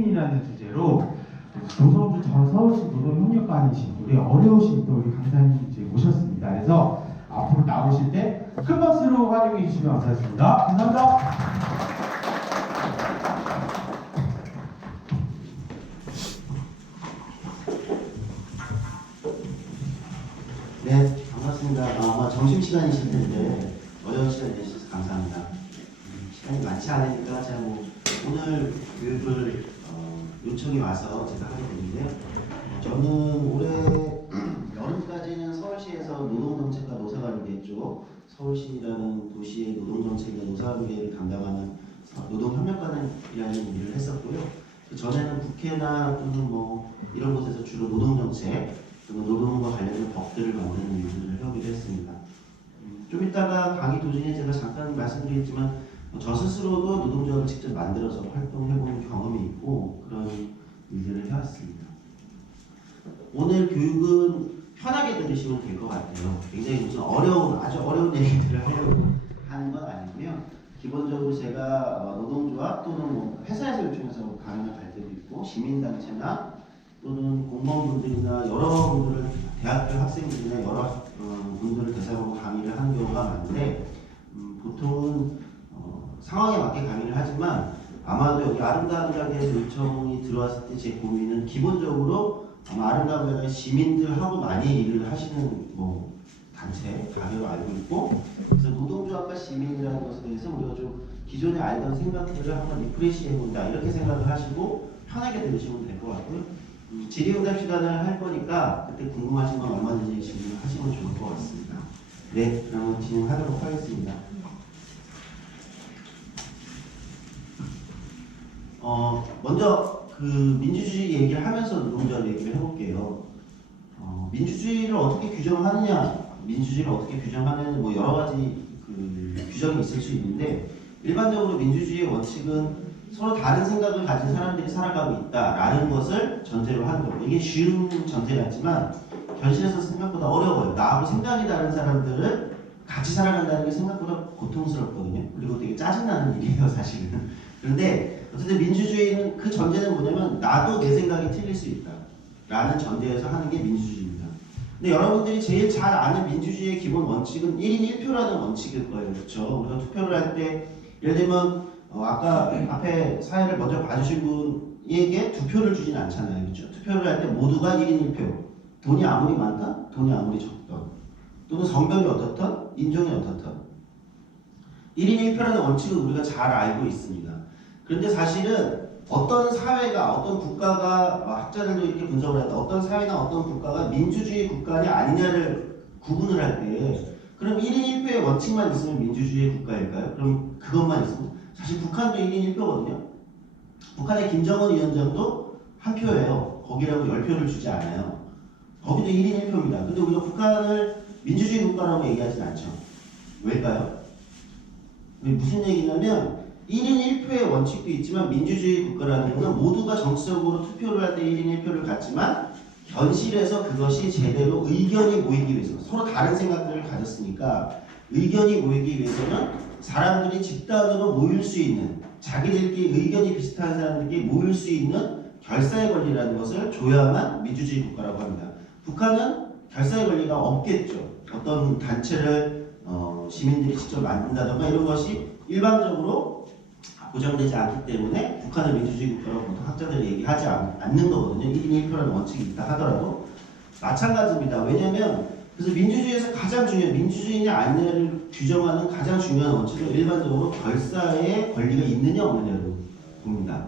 이라는 주제로 노동주 전 서울시 노동협력관이신 우리 어려우신 또 우리 강사님 이제 모셨습니다. 그래서 앞으로 나오실 때 큰 박수로 환영해 주시면 감사하겠습니다. 감사합니다. 네, 반갑습니다. 아마 점심시간이실 텐데 어려운 시간 내주셔서 감사합니다. 시간이 많지 않으니까 제가 오늘 교육을 요청이 와서 제가 하게 됐는데요. 저는 올해 여름까지는 서울시에서 노동정책과 노사관계 쪽 서울시라는 도시의 노동정책과 노사관계를 담당하는 노동협력관이라는 일을 했었고요. 그 전에는 국회나 또는 이런 곳에서 주로 노동정책 또는 노동과 관련된 법들을 만드는 일들을 하기도 했습니다. 좀 이따가 강의 도중에 제가 잠깐 말씀드리겠지만 저 스스로도 노동조합을 직접 만들어서 활동해본 경험이 있고 그런 일들을 해왔습니다. 오늘 교육은 편하게 들으시면 될 것 같아요. 굉장히 무슨 아주 어려운 얘기들을 하려고 하는 건 아니고요. 기본적으로 제가 노동조합 또는 회사에서 요청해서 강의를 갈 때도 있고 시민단체나 또는 공무원분들이나 여러분들을 대학교 학생들이나 여러 분들을 대상으로 강의를 하는 경우가 많은데 보통은 상황에 맞게 강의를 하지만 아마도 여기 아름다운 가게에서 요청이 들어왔을 때 제 고민은 기본적으로 아마 아름다운 가게 시민들하고 많이 일을 하시는 단체 가게로 알고 있고 그래서 노동조합과 시민이라는 것에 대해서 우리가 좀 기존에 알던 생각들을 한번 리프레시 해본다 이렇게 생각을 하시고 편하게 들으시면 될 것 같고요. 질의응답 시간을 할 거니까 그때 궁금하신 건 얼마든지 질문하시면 좋을 것 같습니다. 네, 그러면 진행하도록 하겠습니다. 먼저 그 민주주의 얘기를 하면서 노동조합 얘기를 해볼게요. 민주주의를 어떻게 규정하느냐, 민주주의를 어떻게 규정하느냐 여러 가지 그 규정이 있을 수 있는데 일반적으로 민주주의의 원칙은 서로 다른 생각을 가진 사람들이 살아가고 있다라는 것을 전제로 하는 거고 이게 쉬운 전제 같지만 현실에서 생각보다 어려워요. 나하고 생각이 다른 사람들을 같이 살아간다는 게 생각보다 고통스럽거든요. 그리고 되게 짜증나는 일이에요, 사실은. 그런데 어쨌든 민주주의는 그 전제는 뭐냐면 나도 내 생각이 틀릴 수 있다 라는 전제에서 하는 게 민주주의입니다. 근데 여러분들이 제일 잘 아는 민주주의의 기본 원칙은 1인 1표라는 원칙일 거예요. 그렇죠? 우리가 투표를 할 때 예를 들면 아까 앞에 사회를 먼저 봐주신 분에게 두 표를 주진 않잖아요. 그렇죠? 투표를 할 때 모두가 1인 1표. 돈이 아무리 많던, 돈이 아무리 적던, 또는 성별이 어떻든, 인종이 어떻든. 1인 1표라는 원칙을 우리가 잘 알고 있습니다. 그런데 사실은 어떤 사회가, 어떤 국가가, 학자들도 이렇게 분석을 한다. 어떤 사회나 어떤 국가가 민주주의 국가냐 아니냐를 구분을 할 때, 그럼 1인 1표의 원칙만 있으면 민주주의 국가일까요? 그럼 그것만 있으면? 사실 북한도 1인 1표거든요. 북한의 김정은 위원장도 한 표예요. 거기라고 10표를 주지 않아요. 거기도 1인 1표입니다. 근데 우리가 북한을 민주주의 국가라고 얘기하진 않죠. 왜일까요? 무슨 얘기냐면 1인 1표의 원칙도 있지만 민주주의 국가라는 것은 모두가 정치적으로 투표를 할 때 1인 1표를 갖지만 현실에서 그것이 제대로 의견이 모이기 위해서 서로 다른 생각들을 가졌으니까 의견이 모이기 위해서는 사람들이 집단으로 모일 수 있는 자기들끼리 의견이 비슷한 사람들끼리 모일 수 있는 결사의 권리라는 것을 줘야만 민주주의 국가라고 합니다. 북한은 결사의 권리가 없겠죠. 어떤 단체를 시민들이 직접 만든다던가 이런 것이 일반적으로 보장되지 않기 때문에 북한은 민주주의 국가라고 보통 학자들이 얘기하지 않는 거거든요. 1인 1표라는 원칙이 있다 하더라도 마찬가지입니다. 왜냐하면 그래서 민주주의에서 가장 중요한 민주주의냐 아니냐를 규정하는 가장 중요한 원칙은 일반적으로 결사의 권리가 있느냐 없느냐로 봅니다.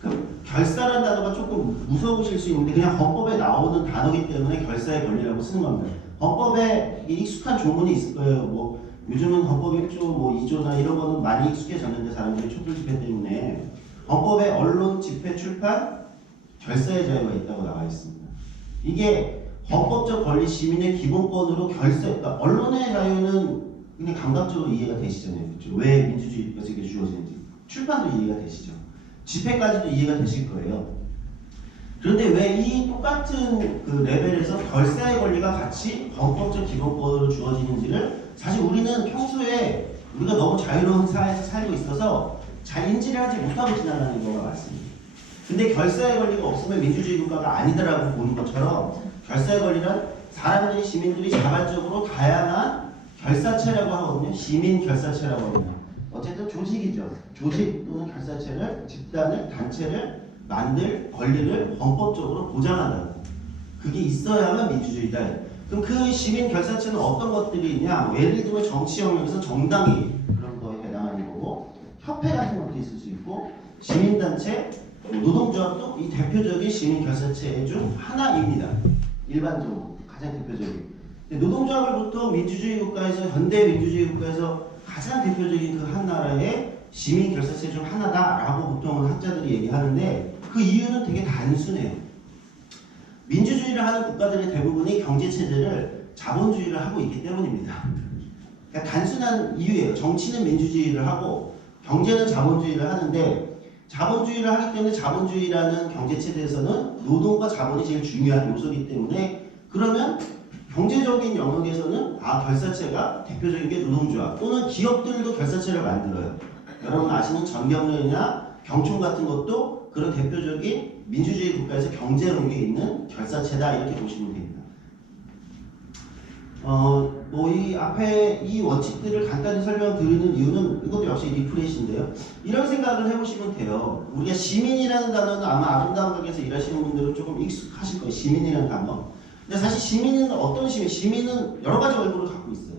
그러니까 결사라는 단어가 조금 무서우실 수 있는데 그냥 헌법에 나오는 단어이기 때문에 결사의 권리라고 쓰는 겁니다. 헌법에 익숙한 조문이 있을 거예요. 요즘은 헌법 1조, 2조나 이런 거는 많이 익숙해졌는데 사람들이 촛불 집회 때문에 헌법에 언론, 집회, 출판, 결사의 자유가 있다고 나와 있습니다. 이게 헌법적 권리 시민의 기본권으로 그러니까 언론의 자유는 그냥 감각적으로 이해가 되시잖아요. 그렇죠? 왜 민주주의가 이게 주어지는지. 출판도 이해가 되시죠. 집회까지도 이해가 되실 거예요. 그런데 왜 이 똑같은 그 레벨에서 결사의 권리가 같이 헌법적 기본권으로 주어지는지를 사실 우리는 평소에 우리가 너무 자유로운 사회에서 살고 있어서 잘 인지를 하지 못하고 지나가는 경우가 많습니다. 근데 결사의 권리가 없으면 민주주의 국가가 아니다라고 보는 것처럼 결사의 권리란 사람들이 시민들이 자발적으로 다양한 결사체라고 하거든요. 시민 결사체라고 하거든요. 어쨌든 조직이죠. 조직 또는 결사체를 집단을 단체를 만들 권리를 헌법적으로 보장한다. 그게 있어야만 민주주의다. 그럼 그 시민 결사체는 어떤 것들이 있냐? 예를 들면 정치 영역에서 정당이 그런 거에 해당하는 거고 협회 같은 것도 있을 수 있고 시민단체, 노동조합도 이 대표적인 시민 결사체 중 하나입니다. 일반적으로 가장 대표적인. 노동조합을 보통 민주주의 국가에서 현대 민주주의 국가에서 가장 대표적인 그 한 나라의 시민 결사체 중 하나다라고 보통은 학자들이 얘기하는데 그 이유는 되게 단순해요. 민주주의를 하는 국가들의 대부분이 경제 체제를 자본주의를 하고 있기 때문입니다. 그러니까 단순한 이유예요. 정치는 민주주의를 하고 경제는 자본주의를 하는데 자본주의를 하기 때문에 자본주의라는 경제 체제에서는 노동과 자본이 제일 중요한 요소이기 때문에 그러면 경제적인 영역에서는 결사체가 대표적인 게 노동조합 또는 기업들도 결사체를 만들어요. 여러분 아시는 전경련이나 경총 같은 것도 그런 대표적인 민주주의 국가에서 경제 영역에 있는 결사체다 이렇게 보시면 됩니다. 이 앞에 이 원칙들을 간단히 설명드리는 이유는 이것도 역시 리프레시인데요. 이런 생각을 해보시면 돼요. 우리가 시민이라는 단어는 아마 아름다운 가게에서 일하시는 분들은 조금 익숙하실 거예요. 시민이라는 단어. 근데 사실 시민은 어떤 시민? 시민은 여러 가지 얼굴을 갖고 있어요.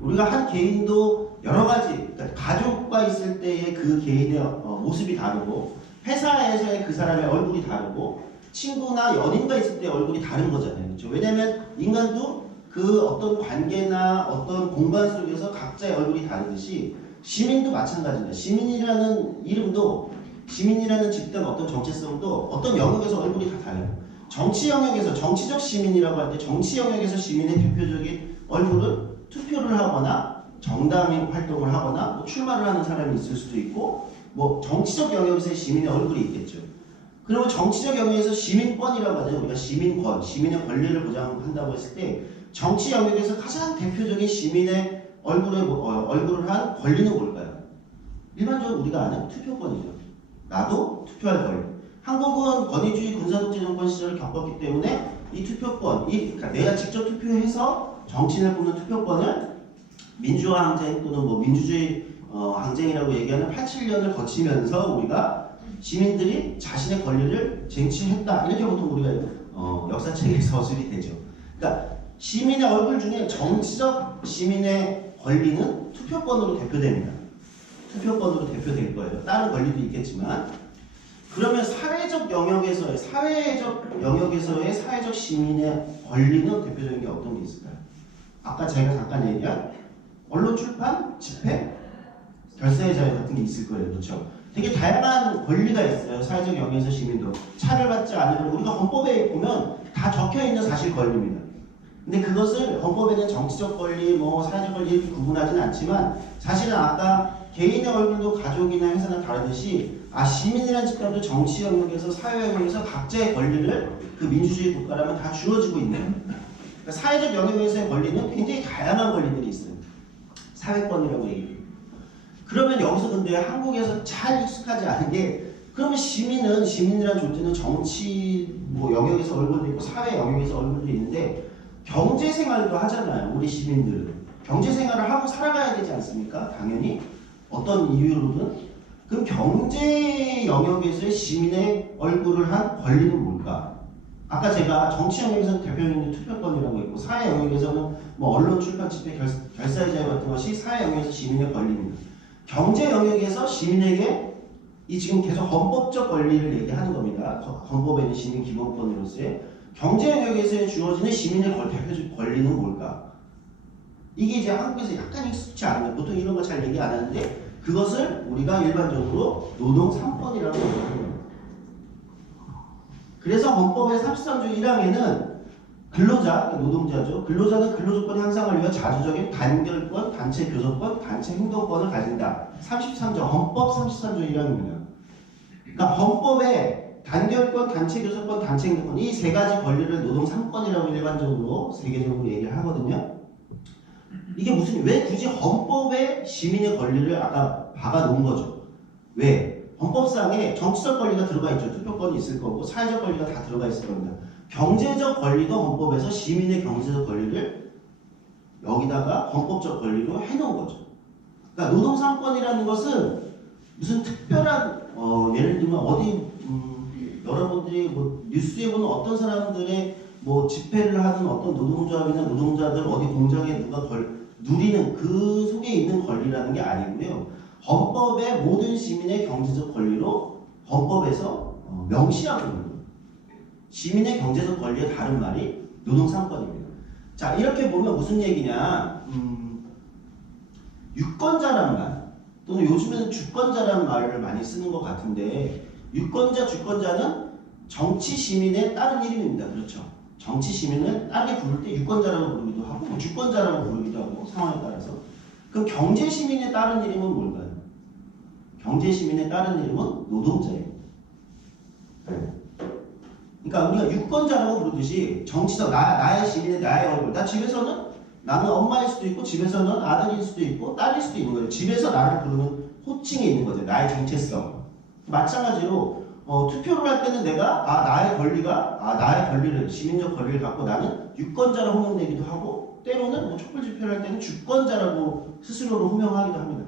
우리가 한 개인도 여러 가지, 그러니까 가족과 있을 때의 그 개인의 모습이 다르고 회사에서의 그 사람의 얼굴이 다르고 친구나 연인과 있을 때 얼굴이 다른 거잖아요. 그렇죠? 왜냐하면 인간도 그 어떤 관계나 어떤 공간 속에서 각자의 얼굴이 다르듯이 시민도 마찬가지입니다. 시민이라는 이름도 시민이라는 집단 어떤 정체성도 어떤 영역에서 얼굴이 다 달라요. 정치 영역에서 정치적 시민이라고 할 때 정치 영역에서 시민의 대표적인 얼굴은 투표를 하거나 정당의 활동을 하거나 뭐 출마를 하는 사람이 있을 수도 있고 뭐 정치적 영역에서의 시민의 얼굴이 있겠죠. 그러면 정치적 영역에서 시민권이라고 하죠. 우리가 시민권, 시민의 권리를 보장한다고 했을 때 정치 영역에서 가장 대표적인 시민의 얼굴을 한 권리는 뭘까요? 일반적으로 우리가 아는 투표권이죠. 나도 투표할 권리. 한국은 권위주의 군사독재 정권 시절을 겪었기 때문에 이 투표권, 그러니까 내가 직접 투표해서 정치인을 뽑는 투표권을 민주화 항쟁 또는 뭐 민주주의 항쟁이라고 얘기하는 87년을 거치면서 우리가 시민들이 자신의 권리를 쟁취했다 이렇게 보통 우리가 역사책에 서술이 되죠. 그러니까 시민의 얼굴 중에 정치적 시민의 권리는 투표권으로 대표됩니다. 투표권으로 대표될 거예요. 다른 권리도 있겠지만 그러면 사회적 영역에서의 사회적 시민의 권리는 대표적인 게 어떤 게 있을까요? 아까 제가 잠깐 얘기한 언론 출판, 집회, 결사의 자유 같은 게 있을 거예요. 그렇죠? 되게 다양한 권리가 있어요. 사회적 영역에서 시민도 차별 받지 않으면 우리가 헌법에 보면 다 적혀 있는 사실 권리입니다. 근데 그것을 헌법에는 정치적 권리, 뭐 사회적 권리 이렇게 구분하지는 않지만 사실은 아까 개인의 얼굴도 가족이나 회사나 다르듯이 시민이라는 집단도 정치 영역에서 사회 영역에서 각자의 권리를 그 민주주의 국가라면 다 주어지고 있네요. 그러니까 사회적 영역에서의 권리는 굉장히 다양한 권리들이 있어요. 사회권이라고 얘기해요. 그러면 여기서 근데 한국에서 잘 익숙하지 않은 게 그러면 시민이라는 존재는 정치 뭐 영역에서 얼굴도 있고 사회 영역에서 얼굴도 있는데 경제 생활도 하잖아요. 우리 시민들은 경제 생활을 하고 살아가야 되지 않습니까? 당연히 어떤 이유로든. 그럼 경제 영역에서의 시민의 얼굴을 한 권리는 뭘까? 아까 제가 정치 영역에서는 대표적인 투표권이라고 했고 사회 영역에서는 뭐 언론, 출판, 집회, 결사의 자유 같은 것이 사회 영역에서 시민의 권리입니다. 경제 영역에서 시민에게 이 지금 계속 헌법적 권리를 얘기하는 겁니다. 헌법에 있는 시민 기본권으로서의 경제 영역에서 주어지는 시민의 대표적 권리는 뭘까? 이게 이제 한국에서 약간 익숙치 않은 거 보통 이런 거 잘 얘기 안 하는데 그것을 우리가 일반적으로 노동 3권이라고 얘기합니다. 그래서 헌법의 33조 1항에는 근로자, 노동자죠. 근로자는 근로조건 향상을 위해 자주적인 단결권, 단체 교섭권, 단체 행동권을 가진다. 33조, 헌법 33조 1항입니다. 그러니까 헌법에 단결권, 단체 교섭권, 단체 행동권 이 세 가지 권리를 노동 3권이라고 일반적으로 세계적으로 얘기를 하거든요. 이게 왜 굳이 헌법에 시민의 권리를 아까 박아 놓은 거죠? 왜? 헌법상에 정치적 권리가 들어가 있죠. 투표권이 있을 거고 사회적 권리가 다 들어가 있을 겁니다. 경제적 권리도 헌법에서 시민의 경제적 권리를 여기다가 헌법적 권리로 해놓은 거죠. 그러니까 노동상권이라는 것은 무슨 특별한 예를 들면 어디 여러분들이 뭐 뉴스에 보는 어떤 사람들의 뭐 집회를 하는 어떤 노동조합이나 노동자들 어디 공장에 누가 누리는 그 속에 있는 권리라는 게 아니고요. 헌법의 모든 시민의 경제적 권리로 헌법에서 명시하고 있는 거예요. 시민의 경제적 권리의 다른 말이 노동상권입니다. 자, 이렇게 보면 무슨 얘기냐? 유권자란 말 또는 요즘에는 주권자라는 말을 많이 쓰는 것 같은데 유권자, 주권자는 정치 시민의 다른 이름입니다. 그렇죠? 정치 시민을 다르게 부를 때 유권자라고 부르기도 하고 뭐 주권자라고 부르기도 하고 상황에 따라서. 그럼 경제 시민의 다른 이름은 뭘까요? 경제 시민의 다른 이름은 노동자예요. 그러니까 우리가 유권자라고 부르듯이 정치적 나의 시민의 나의 얼굴. 나 집에서는 나는 엄마일 수도 있고 집에서는 아들일 수도 있고 딸일 수도 있는 거예요. 집에서 나를 부르는 호칭이 있는 거죠. 나의 정체성. 마찬가지로 투표를 할 때는 내가 나의 권리를 시민적 권리를 갖고 나는 유권자로 호명되기도 하고 때로는 뭐 촛불 집회를 할 때는 주권자라고 스스로를 호명하기도 합니다.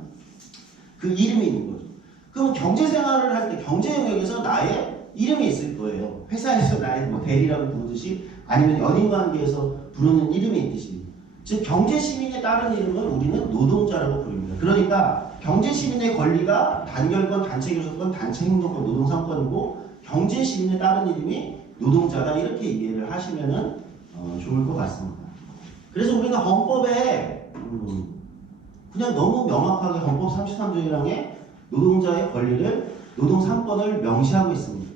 그 이름이 있는 거죠. 그럼 경제 생활을 할 때 경제 영역에서 나의 이름이 있을 거예요. 회사에서 나의 뭐 대리라고 부르듯이 아니면 연인 관계에서 부르는 이름이 있듯이. 즉 경제 시민의 다른 이름을 우리는 노동자라고 부릅니다. 그러니까 경제 시민의 권리가 단결권, 단체 교섭권, 단체 행동권, 노동상권이고 경제 시민의 다른 이름이 노동자다 이렇게 이해를 하시면은 좋을 것 같습니다. 그래서 우리가 헌법에 그냥 너무 명확하게 헌법 33조 1항에 노동자의 권리를 노동상권을 명시하고 있습니다.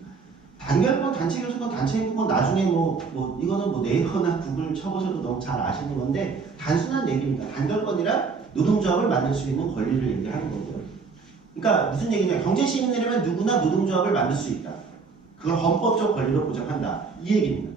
단결권, 단체 교섭권, 단체 행동권 나중에 이거는 뭐 네이버나 구글 쳐보셔도 너무 잘 아시는 건데 단순한 얘기입니다. 단결권이란 노동조합을 만들 수 있는 권리를 얘기하는 거고요. 그러니까 무슨 얘기냐? 경제 시민이라면 누구나 노동조합을 만들 수 있다. 그걸 헌법적 권리로 보장한다. 이 얘기입니다.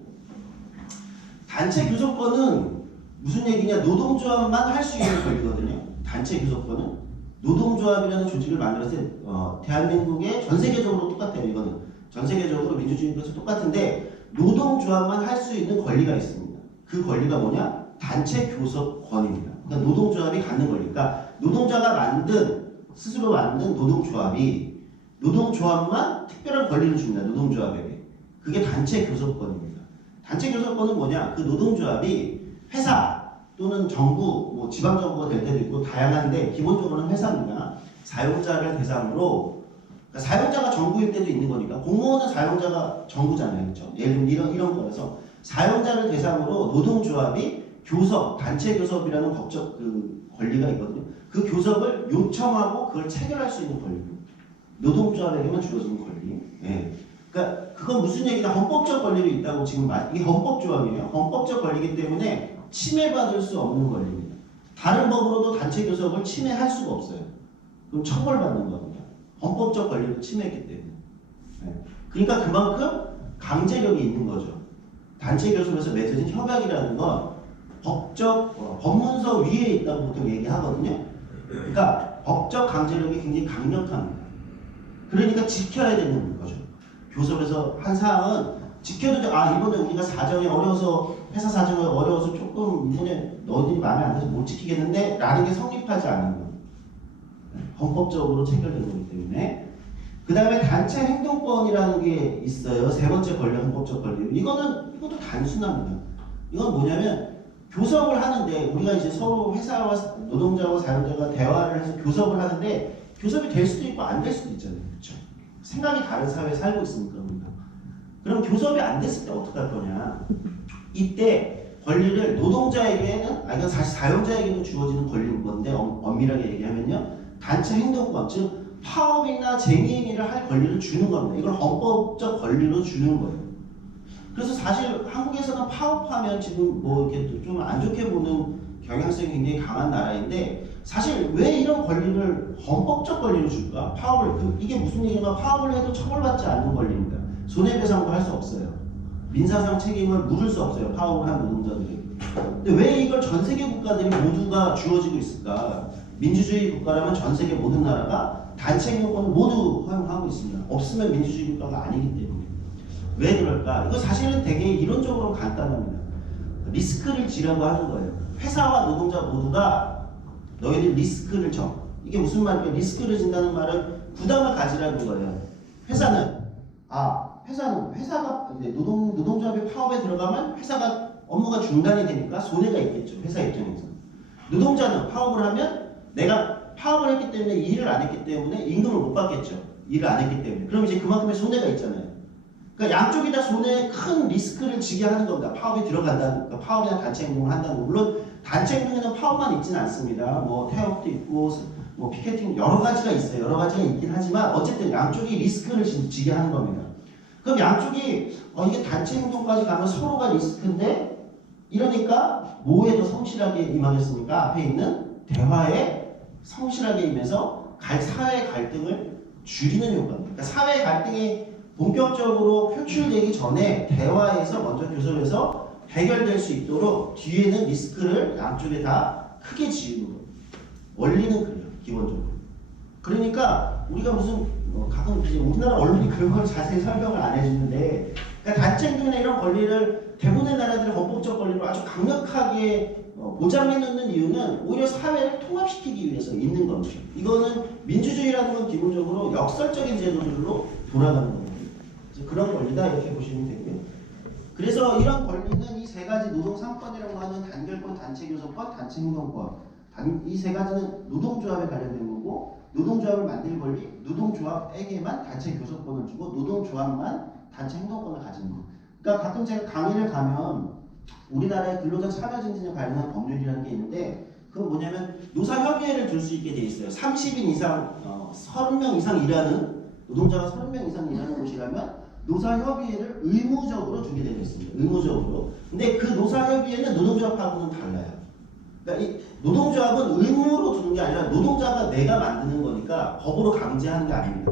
단체 교섭권은 무슨 얘기냐? 노동조합만 할 수 있는 권리거든요. 단체 교섭권은 노동조합이라는 조직을 만들었을 때 대한민국의 전 세계적으로 똑같아요. 이거는 전 세계적으로 민주주의에서 똑같은데 노동조합만 할 수 있는 권리가 있습니다. 그 권리가 뭐냐? 단체 교섭권입니다. 그러니까 노동조합이 갖는 권리니까 노동자가 스스로 만든 노동조합만 특별한 권리를 줍니다. 노동조합에게. 그게 단체 교섭권입니다. 단체 교섭권은 뭐냐? 그 노동조합이 회사 또는 정부, 뭐 지방정부가 될 때도 있고 다양한데 기본적으로는 회사입니다. 사용자를 대상으로 그러니까 사용자가 정부일 때도 있는 거니까 공무원은 사용자가 정부잖아요. 그렇죠? 예를 들면 이런 거라서 사용자를 대상으로 노동조합이 단체 교섭이라는 법적 권리가 있거든요. 그 교섭을 요청하고 그걸 체결할 수 있는 권리. 노동조합에게만 주어지는 권리. 예. 그러니까 그건 무슨 얘기냐? 헌법적 권리도 있다고 지금 이게 헌법조항이에요. 헌법적 권리이기 때문에 침해받을 수 없는 권리입니다. 다른 법으로도 단체 교섭을 침해할 수가 없어요. 그럼 처벌받는 겁니다. 헌법적 권리를 침해했기 때문에. 예. 그러니까 그만큼 강제력이 있는 거죠. 단체 교섭에서 맺어진 협약이라는 건 법문서 위에 있다고 보통 얘기하거든요. 그러니까 법적 강제력이 굉장히 강력합니다. 그러니까 지켜야 되는 거죠. 교섭에서 한 사항은 지켜도 돼. 이번에 우리가 회사 사정이 어려워서 조금 이번에 너희들이 마음에 안 들어서 못 지키겠는데 라는 게 성립하지 않는 거예요. 헌법적으로 체결되는 거기 때문에. 그 다음에 단체 행동권이라는 게 있어요. 세 번째 권리, 헌법적 권리. 이것도 단순합니다. 이건 뭐냐면 교섭을 하는데 우리가 이제 서로 회사와 노동자와 사용자가 대화를 해서 교섭을 하는데 교섭이 될 수도 있고 안 될 수도 있잖아요. 그렇죠? 생각이 다른 사회에 살고 있으니까 우리가. 그럼 교섭이 안 됐을 때 어떻게 할 거냐? 이때 권리를 노동자에게는 이건 사실 사용자에게도 주어지는 권리인 건데 엄밀하게 얘기하면요. 단체 행동권, 즉 파업이나 쟁의행위를 할 권리를 주는 겁니다. 이걸 헌법적 권리로 주는 거예요. 그래서 사실 한국에서는 파업하면 지금 뭐 이렇게 좀 안 좋게 보는 경향성이 굉장히 강한 나라인데 사실 왜 이런 권리를 헌법적 권리로 줄까? 이게 무슨 얘기인가? 파업을 해도 처벌받지 않는 권리입니다. 손해배상도 할 수 없어요. 민사상 책임을 물을 수 없어요. 파업을 한 노동자들이. 근데 왜 이걸 전 세계 국가들이 모두가 주어지고 있을까? 민주주의 국가라면 전 세계 모든 나라가 단체 행동권을 모두 허용하고 있습니다. 없으면 민주주의 국가가 아니기 때문에. 왜 그럴까? 이거 사실은 되게 이론적으로 간단합니다. 리스크를 지라고 하는 거예요. 회사와 노동자 모두가 너희들 리스크를 져. 이게 무슨 말이에요? 리스크를 진다는 말은 부담을 가지라는 거예요. 회사가 이제 노동조합이 파업에 들어가면 회사가 업무가 중단이 되니까 손해가 있겠죠. 회사 입장에서. 노동자는 파업을 하면 내가 파업을 했기 때문에 일을 안 했기 때문에 임금을 못 받겠죠. 일을 안 했기 때문에. 그럼 이제 그만큼의 손해가 있잖아요. 그러니까 양쪽이 다 손해에 큰 리스크를 지게 하는 겁니다. 파업이 들어간다는, 그러니까 파업이나 단체 행동을 한다는 거. 물론 단체 행동에는 파업만 있지는 않습니다. 뭐 태업도 있고 뭐 피켓팅 여러 가지가 있어요. 여러 가지가 있긴 하지만 어쨌든 양쪽이 리스크를 지게 하는 겁니다. 그럼 양쪽이 이게 단체 행동까지 가면 서로가 리스크인데 이러니까 뭐에 더 성실하게 임하겠습니까? 앞에 있는 대화에 성실하게 임해서 사회 갈등을 줄이는 효과입니다. 그러니까 사회 갈등이 본격적으로 표출되기 전에 대화에서 먼저 교섭해서 해결될 수 있도록 뒤에는 리스크를 양쪽에 다 크게 지우는 거예요. 원리는 그래요. 기본적으로. 그러니까 우리가 무슨 가끔 이제 우리나라 언론이 그런 걸 자세히 설명을 안 해주는데 그러니까 단체 행동이나 이런 권리를 대부분의 나라들의 헌법적 권리로 아주 강력하게 보장해 놓는 이유는 오히려 사회를 통합시키기 위해서 있는 겁니다. 이거는 민주주의라는 건 기본적으로 역설적인 제도들로 돌아가는 겁니다. 그런 권리다 이렇게 보시면 되고요. 그래서 이런 권리는 이 세 가지 노동 3권이라고 하는 단결권, 단체 교섭권, 단체 행동권 이 세 가지는 노동조합에 관련된 거고 노동조합을 만들 권리, 노동조합에게만 단체 교섭권을 주고 노동조합만 단체 행동권을 가지는 거. 그러니까 가끔 제가 강의를 가면 우리나라의 근로자 참여증진에 관련한 법률이라는 게 있는데 그건 뭐냐면 노사협의회를 둘 수 있게 돼 있어요. 30인 이상, 30명 이상 일하는 노동자가 30명 이상 일하는 곳이라면 노사협의회를 의무적으로 두게 되어 있습니다. 의무적으로. 근데 그 노사협의회는 노동조합하고는 달라요. 그러니까 이 노동조합은 의무로 두는 게 아니라 노동자가 내가 만드는 거니까 법으로 강제하는 게 아닙니다.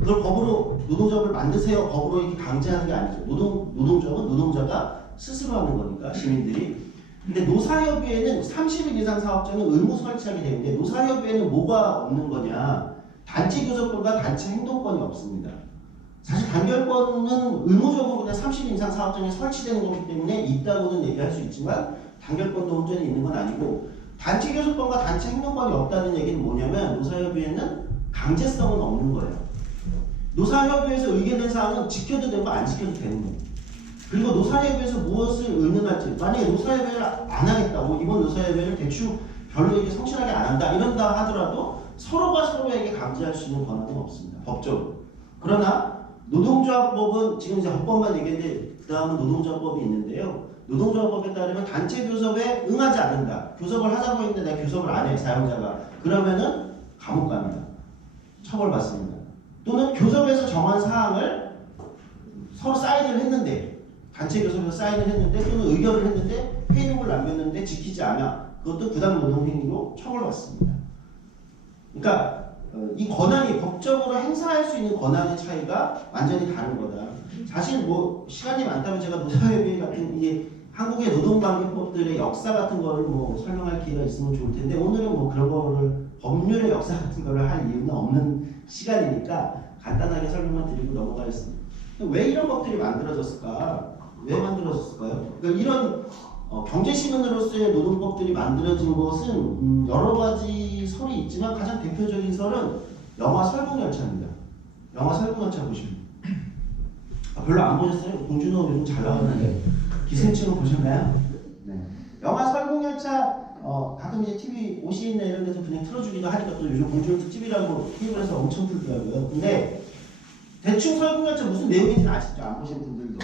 그걸 법으로 노동조합을 만드세요. 법으로 이렇게 강제하는 게 아니죠. 노동조합은 노동자가 스스로 하는 거니까 시민들이. 근데 노사협의회는 30인 이상 사업자는 의무 설치하게 되는데 노사협의회는 뭐가 없는 거냐? 단체 교섭권과 단체 행동권이 없습니다. 사실 단결권은 의무적으로 그냥 30인 이상 사업장에 설치되는 거기 때문에 있다고는 얘기할 수 있지만 단결권도 온전히 있는 건 아니고 단체 교섭권과 단체 행동권이 없다는 얘기는 뭐냐면 노사협의회는 강제성은 없는 거예요. 노사협의회에서 의견된 사항은 지켜도 되고 안 지켜도 되는 거예요. 그리고 노사협의회에서 무엇을 의논할지 만약에 노사협의회를 안 하겠다고 이번 노사협의회를 대충 별로 이렇게 성실하게 안 한다 이런다 하더라도 서로가 서로에게 강제할 수 있는 권한은 없습니다. 법적으로. 그러나 노동조합법은 지금 이제 헌법만 얘기했는데 그 다음은 노동조합법이 있는데요. 노동조합법에 따르면 단체 교섭에 응하지 않는다. 교섭을 하자고 했는데 내가 교섭을 안 해, 사용자가. 그러면은 감옥 갑니다. 처벌받습니다. 또는 교섭에서 정한 사항을 서로 사인을 했는데 단체 교섭에서 사인을 했는데 또는 의결을 했는데 회의록을 남겼는데 지키지 않아. 그것도 부당 노동행위로 처벌받습니다. 그러니까 이 권한이 법적으로 행사할 수 있는 권한의 차이가 완전히 다른 거다. 사실 뭐 시간이 많다면 제가 노사협의회 같은 이게 한국의 노동관계법들의 역사 같은 거를 뭐 설명할 기회가 있으면 좋을 텐데 오늘은 뭐 그런 거를 법률의 역사 같은 거를 할 이유는 없는 시간이니까 간단하게 설명만 드리고 넘어가겠습니다. 왜 이런 법들이 만들어졌을까? 왜 만들어졌을까요? 그러니까 이런 경제시민으로서의 노동법들이 만들어진 것은 여러 가지 설이 있지만 가장 대표적인 설은 영화 설국열차입니다. 영화 설국열차 보시면 별로 안 보셨어요? 봉준호 요즘 잘 나오는데 기생충은 보셨나요? 네. 영화 설국열차 가끔 이제 TV OCN이나 이런 데서 그냥 틀어주기도 하니까 또 요즘 봉준호 특집이라고 케이블에서 엄청 틀더라고요. 근데 대충 설국열차 무슨 내용인지는 아시죠? 안 보신 분들도.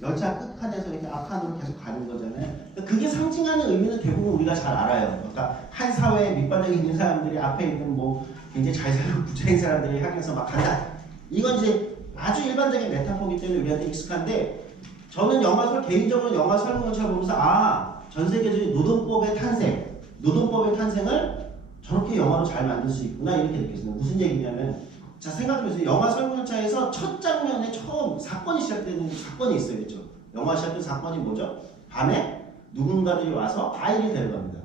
열차 끝칸에서 이렇게 앞칸으로 계속 가는 거잖아요. 그러니까 그게 상징하는 의미는 대부분 우리가 잘 알아요. 그러니까 한 사회에 밑바닥에 있는 사람들이 앞에 있는 뭐 굉장히 잘 살고 부자인 사람들이 향해서 막 간다. 이건 이제 아주 일반적인 메타포이기 때문에 우리한테 익숙한데 저는 개인적으로 영화 설국열차 보면서 전 세계적인 노동법의 탄생을 저렇게 영화로 잘 만들 수 있구나 이렇게 느꼈습니다. 무슨 얘기냐면 자 생각해보세요. 영화 설국열차에서 첫 장면에 처음 사건이 시작되는 사건이 있어요. 그렇죠? 영화 시작된 사건이 뭐죠? 밤에 누군가들이 와서 아이를 데려갑니다.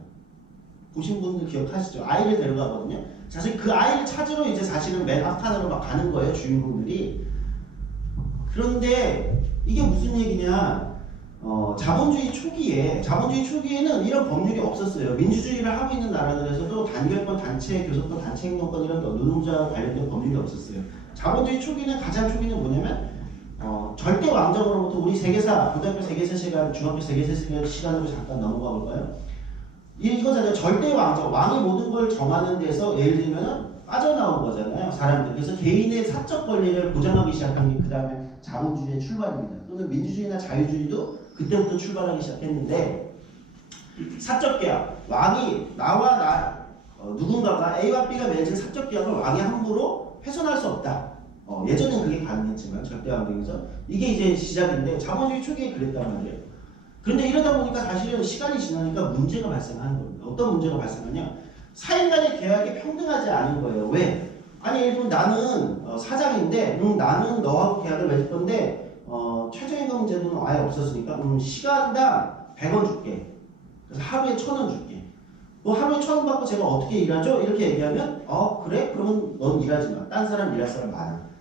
보신 분들 기억하시죠? 아이를 데려가거든요. 사실 그 아이를 찾으러 이제 사실은 맨하탄으로 막 가는 거예요, 주인공들이. 그런데 이게 무슨 얘기냐? 자본주의 초기에는 이런 법률이 없었어요. 민주주의를 하고 있는 나라들에서도 단결권, 단체, 교섭권, 단체 행동권 이런 노동자 관련된 법률이 없었어요. 자본주의 초기는 가장 초기는 뭐냐면 절대 왕정으로부터 우리 세계사, 고등학교 세계사 시간, 중학교 세계사 시간으로 잠깐 넘어가 볼까요? 이거잖아요. 절대 왕정, 왕이 모든 걸 정하는 데서 예를 들면 빠져나온 거잖아요. 사람들. 그래서 개인의 사적 권리를 보장하기 시작한 게 그 다음에 자본주의의 출발입니다. 또는 민주주의나 자유주의도 그때부터 출발하기 시작했는데 사적 계약, 왕이 나와 누군가가 A와 B가 맺은 사적 계약을 왕이 함부로 훼손할 수 없다. 예전엔 그게 가능했지만 절대 왕정에서 이게 이제 시작인데 자본주의 초기에 그랬단 말이에요. 그런데 이러다 보니까 사실은 시간이 지나니까 문제가 발생하는 겁니다. 어떤 문제가 발생하냐? 사인 간의 계약이 평등하지 않은 거예요. 왜? 아니 예를 들면 나는 사장인데 나는 너하고 계약을 맺을 건데 최저임금 제도는 아예 없었으니까 시간당 100원 줄게. 그래서 하루에 1,000원 줄게. 뭐 하루에 1,000원 받고 제가 어떻게 일하죠? 이렇게 얘기하면 그래? 그러면 넌 일하지 마. 딴 사람 일할 사람 많아.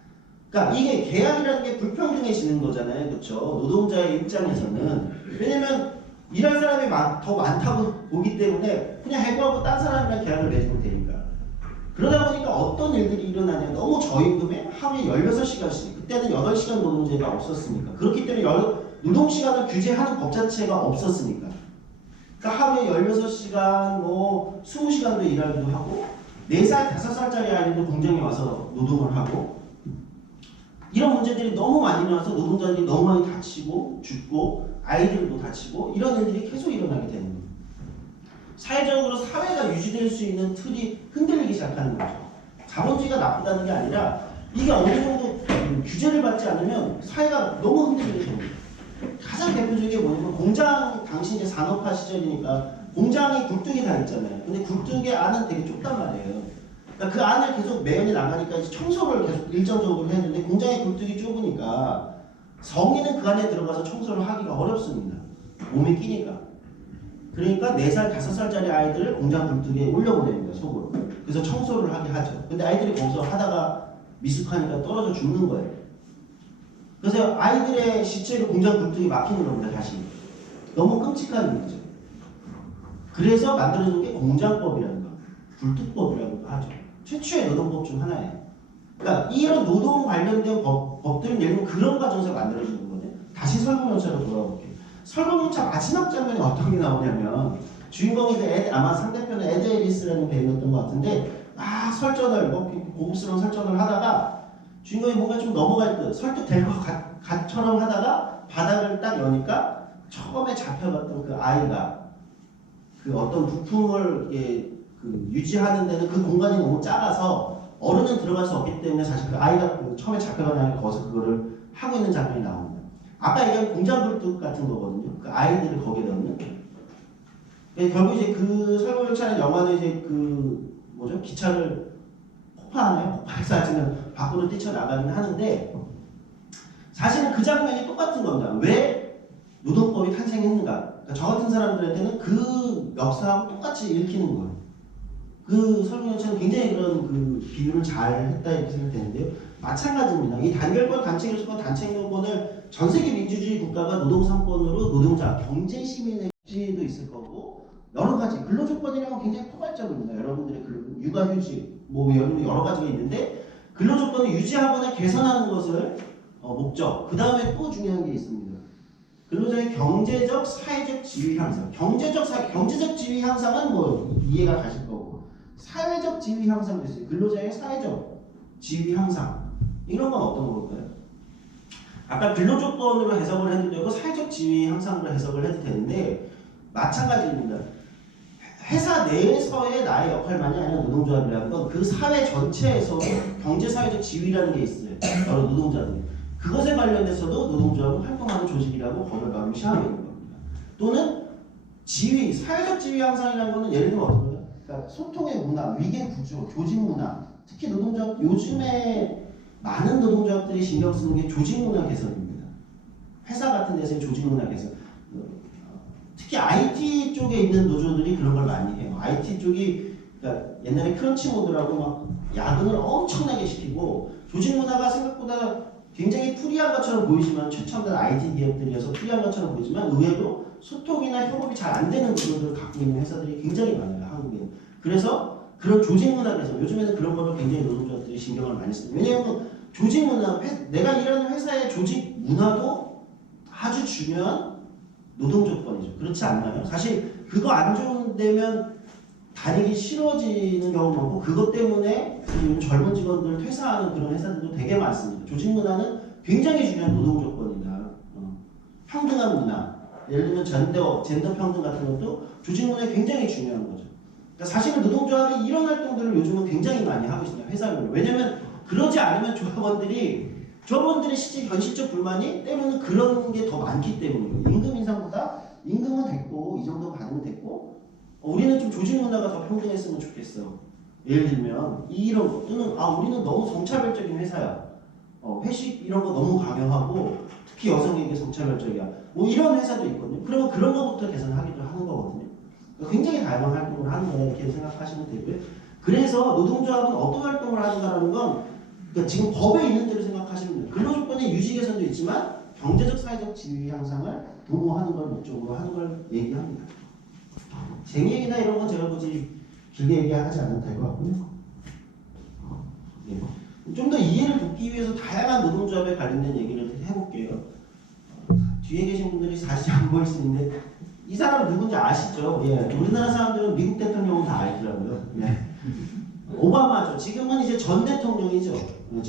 그러니까 이게 계약이라는 게 불평등해지는 거잖아요. 그렇죠? 노동자의 입장에서는. 왜냐면 일할 사람이 더 많다고 보기 때문에 그냥 해고하고 딴 사람이랑 계약을 맺으면 되니까. 그러다 보니까 어떤 일들이 일어나냐. 너무 저임금에 하루에 16시간씩. 그때는 8시간 노동제가 없었으니까. 그렇기 때문에 노동시간을 규제하는 법 자체가 없었으니까. 그러니까 하루에 16시간, 20시간도 일하기도 하고 4살, 5살짜리 아이들도 공장에 와서 노동을 하고 이런 문제들이 너무 많이 일어나서 노동자들이 너무 많이 다치고 죽고 아이들도 다치고 이런 일들이 계속 일어나게 되는 거예요. 사회적으로 사회가 유지될 수 있는 틀이 흔들리기 시작하는 거죠. 자본주의가 나쁘다는 게 아니라 이게 어느 정도 규제를 받지 않으면 사회가 너무 흔들리게 됩니다. 가장 대표적인 게 뭐냐면 공장, 당시 이제 산업화 시절이니까 공장이 굴뚝이 다 있잖아요. 근데 굴뚝의 안은 되게 좁단 말이에요. 그러니까 그 안을 계속 매연이 나가니까 이제 청소를 계속 일정적으로 해야 되는데 공장의 굴뚝이 좁으니까 성인은 그 안에 들어가서 청소를 하기가 어렵습니다. 몸에 끼니까. 그러니까 4살, 5살짜리 아이들을 공장 굴뚝에 올려보냅니다. 속으로. 그래서 청소를 하게 하죠. 근데 아이들이 거기서 하다가 미숙하니까 떨어져 죽는 거예요. 그래서 아이들의 시체를 공장 굴뚝이 막히는 겁니다. 다시. 너무 끔찍한 일이죠. 그래서 만들어진 게 공장법이라는 거. 굴뚝법이라고 하죠. 최초의 노동법 중 하나예요. 그러니까 이런 노동 관련된 법들은 예를 들면 그런 과정에서 만들어지는 거거든요. 다시 설국열차로 돌아올게요. 설국열차 마지막 장면에 어떤 게 나오냐면 주인공이 아마 상대편은 에드 에리스라는 배우였던 것 같은데 설전을 고급스러운 설전을 하다가 주인공이 뭔가 좀 넘어갈 듯 설득될 것 같처럼 하다가 바닥을 딱 여니까 처음에 잡혀갔던 그 아이가 그 어떤 부품을 유지하는 데는 그 공간이 너무 작아서 어른은 들어갈 수 없기 때문에 사실 그 아이가 처음에 잡혀간 아이가 거기서 그거를 하고 있는 장면이 나옵니다. 아까 얘기한 공장 굴뚝 같은 거거든요. 그 아이들을 거기에 넣는. 결국 이제 그 설국열차는 영화는 이제 기차를 폭파하나요? 폭파해서 하여튼 밖으로 뛰쳐나가긴 하는데 사실은 그 장면이 똑같은 겁니다. 왜 노동법이 탄생했는가? 그러니까 저 같은 사람들한테는 그 역사하고 똑같이 읽히는 거예요. 그 설국열차는 굉장히 그런 비유를 잘 했다 이렇게 생각되는데요. 마찬가지입니다. 이 단결권, 단체 교섭권, 단체 행동권을 전 세계 민주주의 국가가 노동 3권으로 노동자, 경제 시민의 지도 있을 거고 여러 가지 근로조건이라는 건 굉장히 포괄적입니다. 여러분들의 육아휴직 여러 가지가 있는데 근로조건을 유지하거나 개선하는 것을 목적. 그 다음에 또 중요한 게 있습니다. 근로자의 경제적, 사회적 지위 향상. 경제적 지위 향상은 이해가 가실 거고 사회적 지위 향상도 있어요. 근로자의 사회적 지위 향상. 이런 건 어떤 걸까요? 아까 근로조건으로 해석을 해도 되고 사회적 지위 향상으로 해석을 해도 되는데 마찬가지입니다. 회사 내에서의 나의 역할만이 아니라 노동조합이라는 건 그 사회 전체에서 경제사회적 지위라는 게 있어요. 바로 노동자들. 그것에 관련해서도 노동조합은 활동하는 조직이라고 법을 명시하고 있는 겁니다. 또는 지위, 사회적 지위 향상이라는 거는 예를 들면 어떤 거예요? 그러니까 소통의 문화, 위계 구조, 조직 문화. 특히 노동조합, 요즘에 많은 노동조합들이 신경 쓰는 게 조직 문화 개선입니다. 회사 같은 데서의 조직 문화 개선. 특히 IT 쪽에 있는 노조들이 그런 걸 많이 해요. IT 쪽이 그러니까 옛날에 크런치 모드라고 막 야근을 엄청나게 시키고 조직 문화가 생각보다 굉장히 프리한 것처럼 보이지만 최첨단 IT 기업들이어서 프리한 것처럼 보이지만 의외로 소통이나 협업이 잘 안 되는 구조들을 갖고 있는 회사들이 굉장히 많아요. 한국에는. 그래서 그런 조직 문화에서 요즘에는 그런 거를 굉장히 노동자들이 신경을 많이 씁니다. 왜냐하면 조직 문화, 내가 일하는 회사의 조직 문화도 아주 중요한 노동 조건이죠. 그렇지 않나요? 사실 그거 안 좋은 데면 다니기 싫어지는 경우가 많고 그것 때문에 젊은 직원들 퇴사하는 그런 회사들도 되게 많습니다. 조직 문화는 굉장히 중요한 노동 조건이다. 평등한 문화, 예를 들면 젠더 평등 같은 것도 조직 문화에 굉장히 중요한 거죠. 그러니까 사실은 노동조합이 이런 활동들을 요즘은 굉장히 많이 하고 있습니다. 회사별로. 왜냐면 그러지 않으면 조합원들이 실제 현실적 불만이 때로는 그런 게 더 많기 때문이에요. 임금 인상보다 임금은 됐고 이 정도 받으면 됐고 우리는 좀 조직 문화가 더 평등했으면 좋겠어. 예를 들면 이런 거 또는 우리는 너무 성차별적인 회사야. 회식 이런 거 너무 강요하고 특히 여성에게 성차별적이야. 뭐 이런 회사도 있거든요. 그러면 그런 거부터 개선하기도 하는 거거든요. 굉장히 다양한 활동을 하는 거다 이렇게 생각하시면 되고요. 그래서 노동조합은 어떤 활동을 하는가라는 건 그러니까 지금 법에 있는 대로 생각하시면 돼요. 근로조건의 유지 개선도 있지만 경제적 사회적 지위 향상을 도모하는 걸 목적으로 하는 걸 얘기합니다. 재미 얘기나 이런 건 제가 굳이 길게 얘기하지 않아도 될 것 같고요. 네. 좀 더 이해를 돕기 위해서 다양한 노동조합에 관련된 얘기를 해볼게요. 뒤에 계신 분들이 사실 안 보일 수 있는데 이 사람 누군지 아시죠? 예. 우리나라 사람들은 미국 대통령은 다 알더라고요. 네. 오바마죠. 지금은 이제 전 대통령이죠.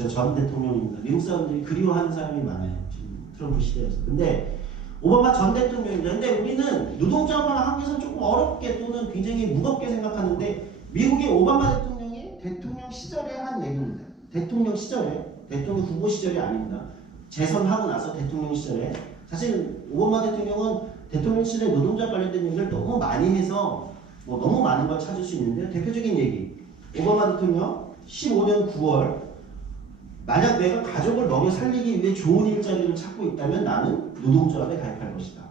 전 대통령입니다. 미국 사람들이 그리워하는 사람이 많아요. 지금 트럼프 시대에서. 근데 오바마 전 대통령입니다. 근데 우리는 노동조합을 하기에서는 조금 어렵게 또는 굉장히 무겁게 생각하는데 미국의 오바마 대통령이 대통령 시절에 한 얘기입니다. 대통령 시절에, 대통령 후보 시절이 아닙니다. 재선하고 나서 대통령 시절에 사실 오바마 대통령은 대통령 시절에 노동자 관련된 얘기를 너무 많이 해서 뭐 너무 많은 걸 찾을 수 있는데 대표적인 얘기 오바마 대통령 15년 9월 만약 내가 가족을 먹여 살리기 위해 좋은 일자리를 찾고 있다면 나는 노동조합에 가입할 것이다.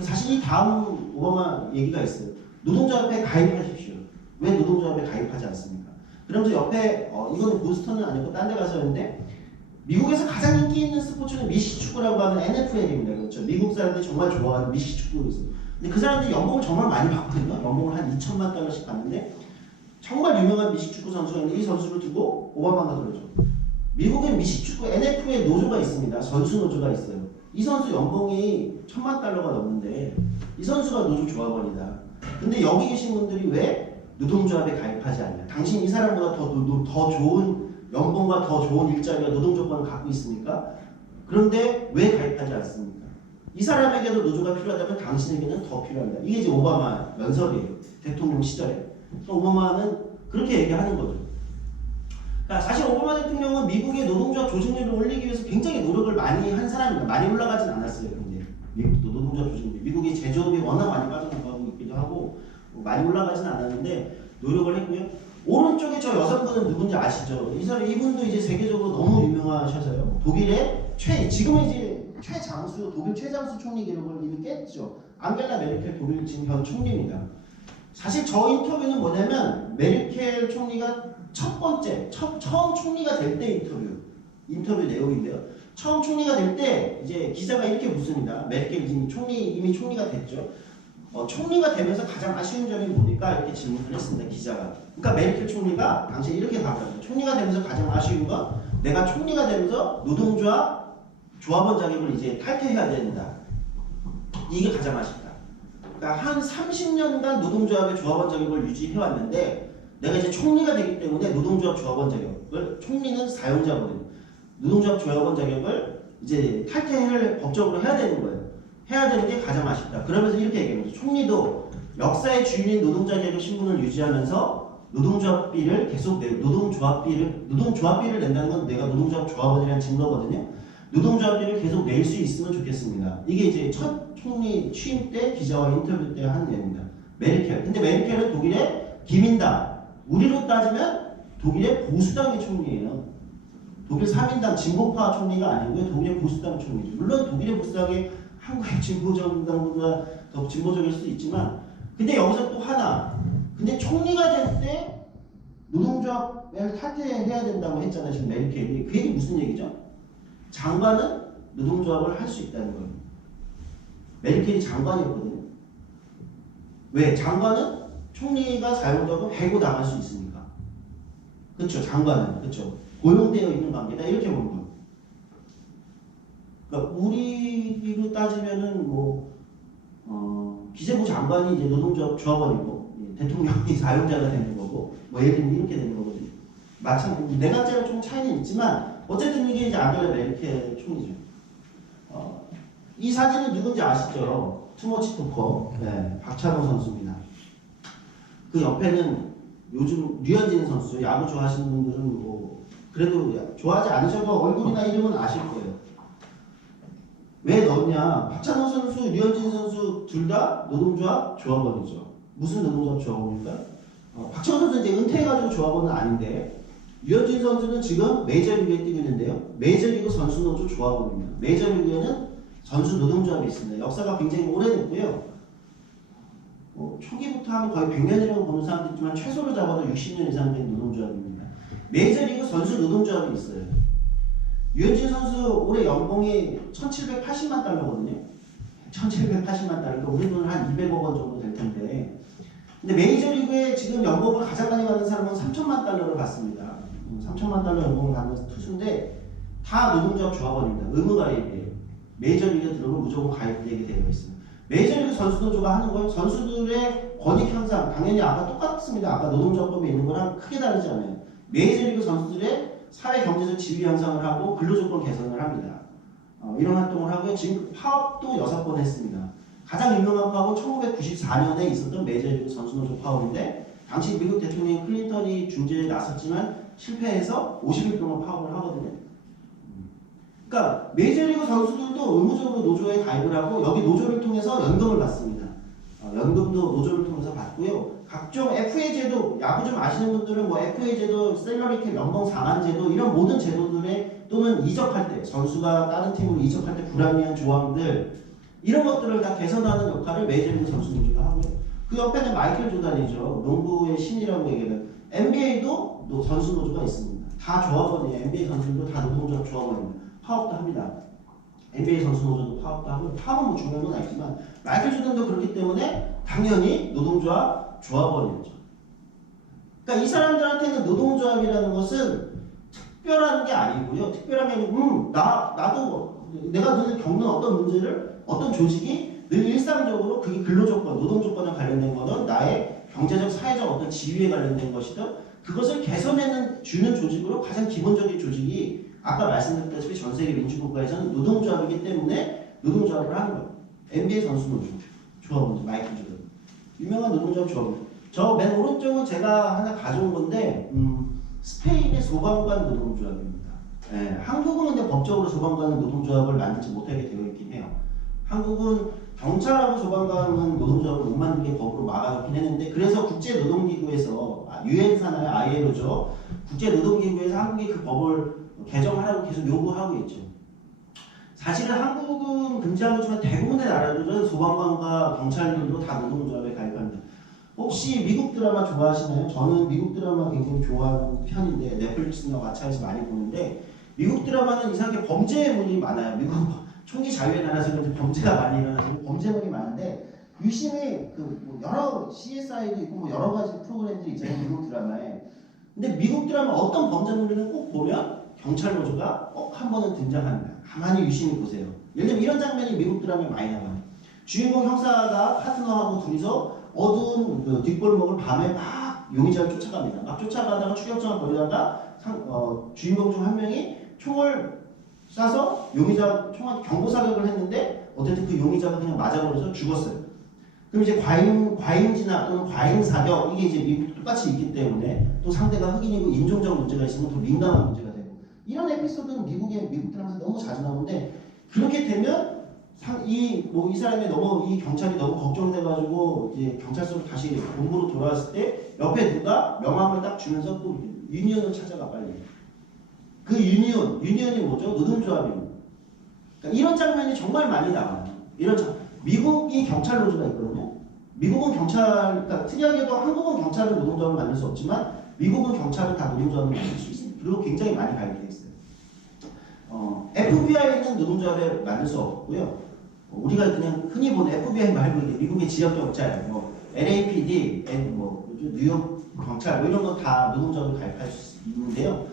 사실 이 다음 오바마 얘기가 있어요. 노동조합에 가입하십시오. 왜 노동조합에 가입하지 않습니까? 그러면서 옆에 이거는 보스턴은 아니고 딴 데 가서 했는데 미국에서 가장 인기 있는 스포츠는 미식축구라고 하는 NFL입니다. 그렇죠? 미국 사람들이 정말 좋아하는 미식축구가 있어요. 근데 그 사람들이 연봉을 정말 많이 받거든요. 연봉을 한 2천만 달러씩 받는데 정말 유명한 미식축구 선수가 있는데 이 선수를 두고 오바마가 그러죠. 미국의 미식축구 NFL 노조가 있습니다. 선수 노조가 있어요. 이 선수 연봉이 1,000만 달러가 넘는데 이 선수가 노조 조합원이다. 근데 여기 계신 분들이 왜 노동조합에 가입하지 않냐? 당신 이 사람보다 더 좋은 연봉과 더 좋은 일자리와 노동 조건을 갖고 있습니까? 그런데 왜 가입하지 않습니까? 이 사람에게도 노조가 필요하다면 당신에게는 더 필요합니다. 이게 이제 오바마 연설이에요. 대통령 시절에. 오바마는 그렇게 얘기하는 거죠. 그러니까 사실 오바마 대통령은 미국의 노동조합 조직률을 올리기 위해서 굉장히 노력을 많이 한 사람입니다. 많이 올라가진 않았어요. 근데 미국도 노동조합 조직률. 미국이 제조업이 워낙 많이 빠져나가고 있기도 하고 많이 올라가진 않았는데 노력을 했고요. 오른쪽에 저 여성분은 누군지 아시죠? 이분도 이제 세계적으로 너무 유명하셔서요. 독일의 지금은 이제 독일 최장수 총리 기록을 이미 깼죠. 앙겔라 메르켈 독일 지금 현 총리입니다. 사실 저 인터뷰는 뭐냐면 메르켈 총리가 처음 총리가 될 때 인터뷰 내용인데요. 처음 총리가 될 때 이제 기자가 이렇게 묻습니다. 메르켈 이미 총리가 됐죠. 총리가 되면서 가장 아쉬운 점이 뭡니까? 이렇게 질문을 했습니다. 기자가. 그러니까 메르켈 총리가 당시에 이렇게 답합니다. 총리가 되면서 가장 아쉬운 건 내가 총리가 되면서 조합원 자격을 이제 탈퇴해야 된다. 이게 가장 아쉽다. 그러니까 한 30년간 노동조합의 조합원 자격을 유지해왔는데 내가 이제 총리가 되기 때문에 노동조합 조합원 자격을 총리는 사용자거든요. 노동조합 조합원 자격을 이제 탈퇴를 법적으로 해야 되는 거예요. 해야 되는 게 가장 아쉽다. 그러면서 이렇게 얘기합니다. 총리도 역사의 주인인 노동자 계급 신분을 유지하면서 노동조합비를 계속 노동조합비를 낸다는 건 내가 노동조합 조합원이라는 증거거든요. 노동조합비를 계속 낼 수 있으면 좋겠습니다. 이게 이제 첫 총리 취임 때 기자와 인터뷰 때 한 얘기입니다. 메르켈. 근데 메르켈은 독일의 기민당. 우리로 따지면 독일의 보수당의 총리예요. 독일 3인당 진보파 총리가 아니고요. 독일의 보수당 총리죠. 물론 독일의 보수당이 한국의 진보정당보다 더 진보적일 수도 있지만 근데 여기서 또 하나 근데 총리가 될 때 노동조합을 탈퇴해야 된다고 했잖아요. 지금 메르켈이. 그 얘기 무슨 얘기죠? 장관은 노동조합을 할 수 있다는 거예요. 메르켈이 장관이었거든요. 왜? 장관은 총리가 잘못하고 배고 나갈 수 있으니까. 그렇죠. 장관은. 그렇죠. 고용되어 있는 관계다. 이렇게 보는 거예요. 그러니까 우리로 따지면은 기재부 장관이 이제 노동조합 조합원이고 대통령이 사용자가 되는 거고 예를 들면 이렇게 되는 거거든요. 마찬가지 내각제랑 좀 차이는 있지만 어쨌든 이게 이제 앙겔라 메르켈 총리죠. 이 사진은 누군지 아시죠? 투머치 토커 박찬호 선수입니다. 그 옆에는 요즘 류현진 선수 야구 좋아하시는 분들은 그래도 좋아하지 않으셔도 얼굴이나 이름은 아실 거예요. 왜 넣었냐? 박찬호 선수, 류현진 선수 둘 다 노동조합 조합원이죠. 무슨 노동조합 조합원입니까? 박찬호 선수는 이제 은퇴해가지고 조합원은 아닌데 류현진 선수는 지금 메이저리그에 뛰고 있는데요. 메이저리그 선수노조 조합원입니다. 메이저리그에는 선수 노동조합이 있습니다. 역사가 굉장히 오래됐고요. 초기부터 하면 거의 100년이라고 보는 사람도 있지만 최소로 잡아도 60년 이상 된 노동조합입니다. 메이저리그 선수 노동조합이 있어요. 류현진 선수 올해 연봉이 1,780만 달러거든요. 1,780만 달러. 그러니까 우리 돈은 한 200억 원 정도 될 텐데. 근데 메이저리그에 지금 연봉을 가장 많이 받는 사람은 3천만 달러를 받습니다. 3천만 달러 연봉을 받는 투수인데 다 노동조합 조합원입니다. 의무 가입이에요. 메이저리그에 들어오면 무조건 가입되게 되어 있습니다. 메이저리그 선수노조가 하는 거예요. 선수들의 권익 향상 당연히 아까 똑같습니다. 아까 노동조합법에 있는 거랑 크게 다르지 않아요. 메이저리그 선수들의 사회 경제적 지위 향상을 하고 근로조건 개선을 합니다. 이런 활동을 하고요. 지금 파업도 6번 했습니다. 가장 유명한 파업은 1994년에 있었던 메이저리그 선수노조 파업인데 당시 미국 대통령 클린턴이 중재에 나섰지만 실패해서 50일 동안 파업을 하거든요. 그러니까 메이저리그 선수들도 의무적으로 노조에 가입을 하고 여기 노조를 통해서 연금을 받습니다. 연금도 노조를 통해서 받고요. 각종 FA 제도, 야구 좀 아시는 분들은 FA 제도, 셀러리캡, 연봉 상한 제도 이런 모든 제도들에 또는 이적할 때 선수가 다른 팀으로 이적할 때 불합리한 조항들 이런 것들을 다 개선하는 역할을 메이저리그 선수 노조가 하고요. 그 옆에는 마이클 조단이죠. 농구의 신이라고 얘기하는 NBA도 선수 노조가 있습니다. 다 조합원이에요. NBA 선수들도 다 노동조합 조합원입니다. 파업도 합니다. NBA 선수 노조도 파업도 하고 파업은 중요한 건 아니지만 마이클 조던도 그렇기 때문에 당연히 노동조합 조합원이었죠. 그러니까 이 사람들한테는 노동조합이라는 것은 특별한 게 아니고요. 특별한 게 아니고 나도 내가 늘 겪는 어떤 문제를 어떤 조직이 늘 일상적으로 그게 근로조건, 노동조건에 관련된 거든 나의 경제적, 사회적 어떤 지위에 관련된 것이든 그것을 개선해 주는 조직으로 가장 기본적인 조직이 아까 말씀드렸다시피 전 세계 민주국가에서는 노동조합이기 때문에 노동조합을 하는 거예요. NBA 선수 노조 조합원이죠. 마이클 조던. 유명한 노동조합 조합원. 저 맨 오른쪽은 제가 하나 가져온 건데 스페인의 소방관 노동조합입니다. 한국은 근데 법적으로 소방관 노동조합을 만들지 못하게 되어 있긴 해요. 한국은 경찰하고 소방관은 노동조합을 못 만들게 법으로 막아놓긴 했는데 그래서 국제노동기구에서 유엔사나요? ILO죠. 국제노동기구에서 한국이 그 법을 개정하라고 계속 요구하고 있죠. 사실은 한국은 금지하고있지만 대부분의 나라들은 소방관과 경찰들도 다 노동조합에 가입합니다. 혹시 미국 드라마 좋아하시나요? 저는 미국 드라마 굉장히 좋아하는 편인데 넷플릭스나 왓챠에서 많이 보는데 미국 드라마는 이상하게 범죄물이 많아요. 미국 총기 자유의 나라에서 그런지 범죄가 많이 일어나고 범죄물이 많은데 유심히 여러 CSI도 있고 여러 가지 프로그램들이 있잖아요. 미국 드라마에. 근데 미국 드라마 어떤 범죄물을 꼭 보면 경찰 노조가 꼭 한 번은 등장합니다. 가만히 유심히 보세요. 예를 들면 이런 장면이 미국 드라마에 많이 나와요. 주인공 형사가 파트너하고 둘이서 어두운 뒷골목을 밤에 막 용의자를 쫓아갑니다. 막 쫓아가다가 추격전을 벌이다가 주인공 중 한 명이 총을 쏴서 용의자 총한테 경고 사격을 했는데 어쨌든 그 용의자가 그냥 맞아버려서 죽었어요. 그럼 이제 과잉 진압 또는 과잉 사격 이게 이제 미국 똑같이 있기 때문에 또 상대가 흑인이고 인종적 문제가 있으면 더 민감한 문제가 되고 이런 에피소드는 미국 드라마에서 너무 자주 나오는데 그렇게 되면 이 사람이 이 경찰이 너무 걱정돼가지고 이제 경찰서로 다시 본부로 돌아왔을 때 옆에 누가 명함을 딱 주면서 또 유니온을 찾아가 빨리. 그 유니온이 뭐죠? 노동조합입니다. 그러니까 이런 장면이 정말 많이 나와요. 미국이 경찰 노조가 있거든요. 미국은 경찰, 그러니까 특이하게도 한국은 경찰은 노동조합을 만들 수 없지만 미국은 경찰은 다 노동조합을 만들 수 있습니다. 그리고 굉장히 많이 가입되어 있어요. FBI는 노동조합에 만들 수 없고요. 우리가 그냥 흔히 보는 FBI 말고 이게 미국의 지역 경찰, 뭐 LAPD, 뭐 뉴욕 경찰 뭐 이런 거 다 노동조합을 가입할 수 있는데요.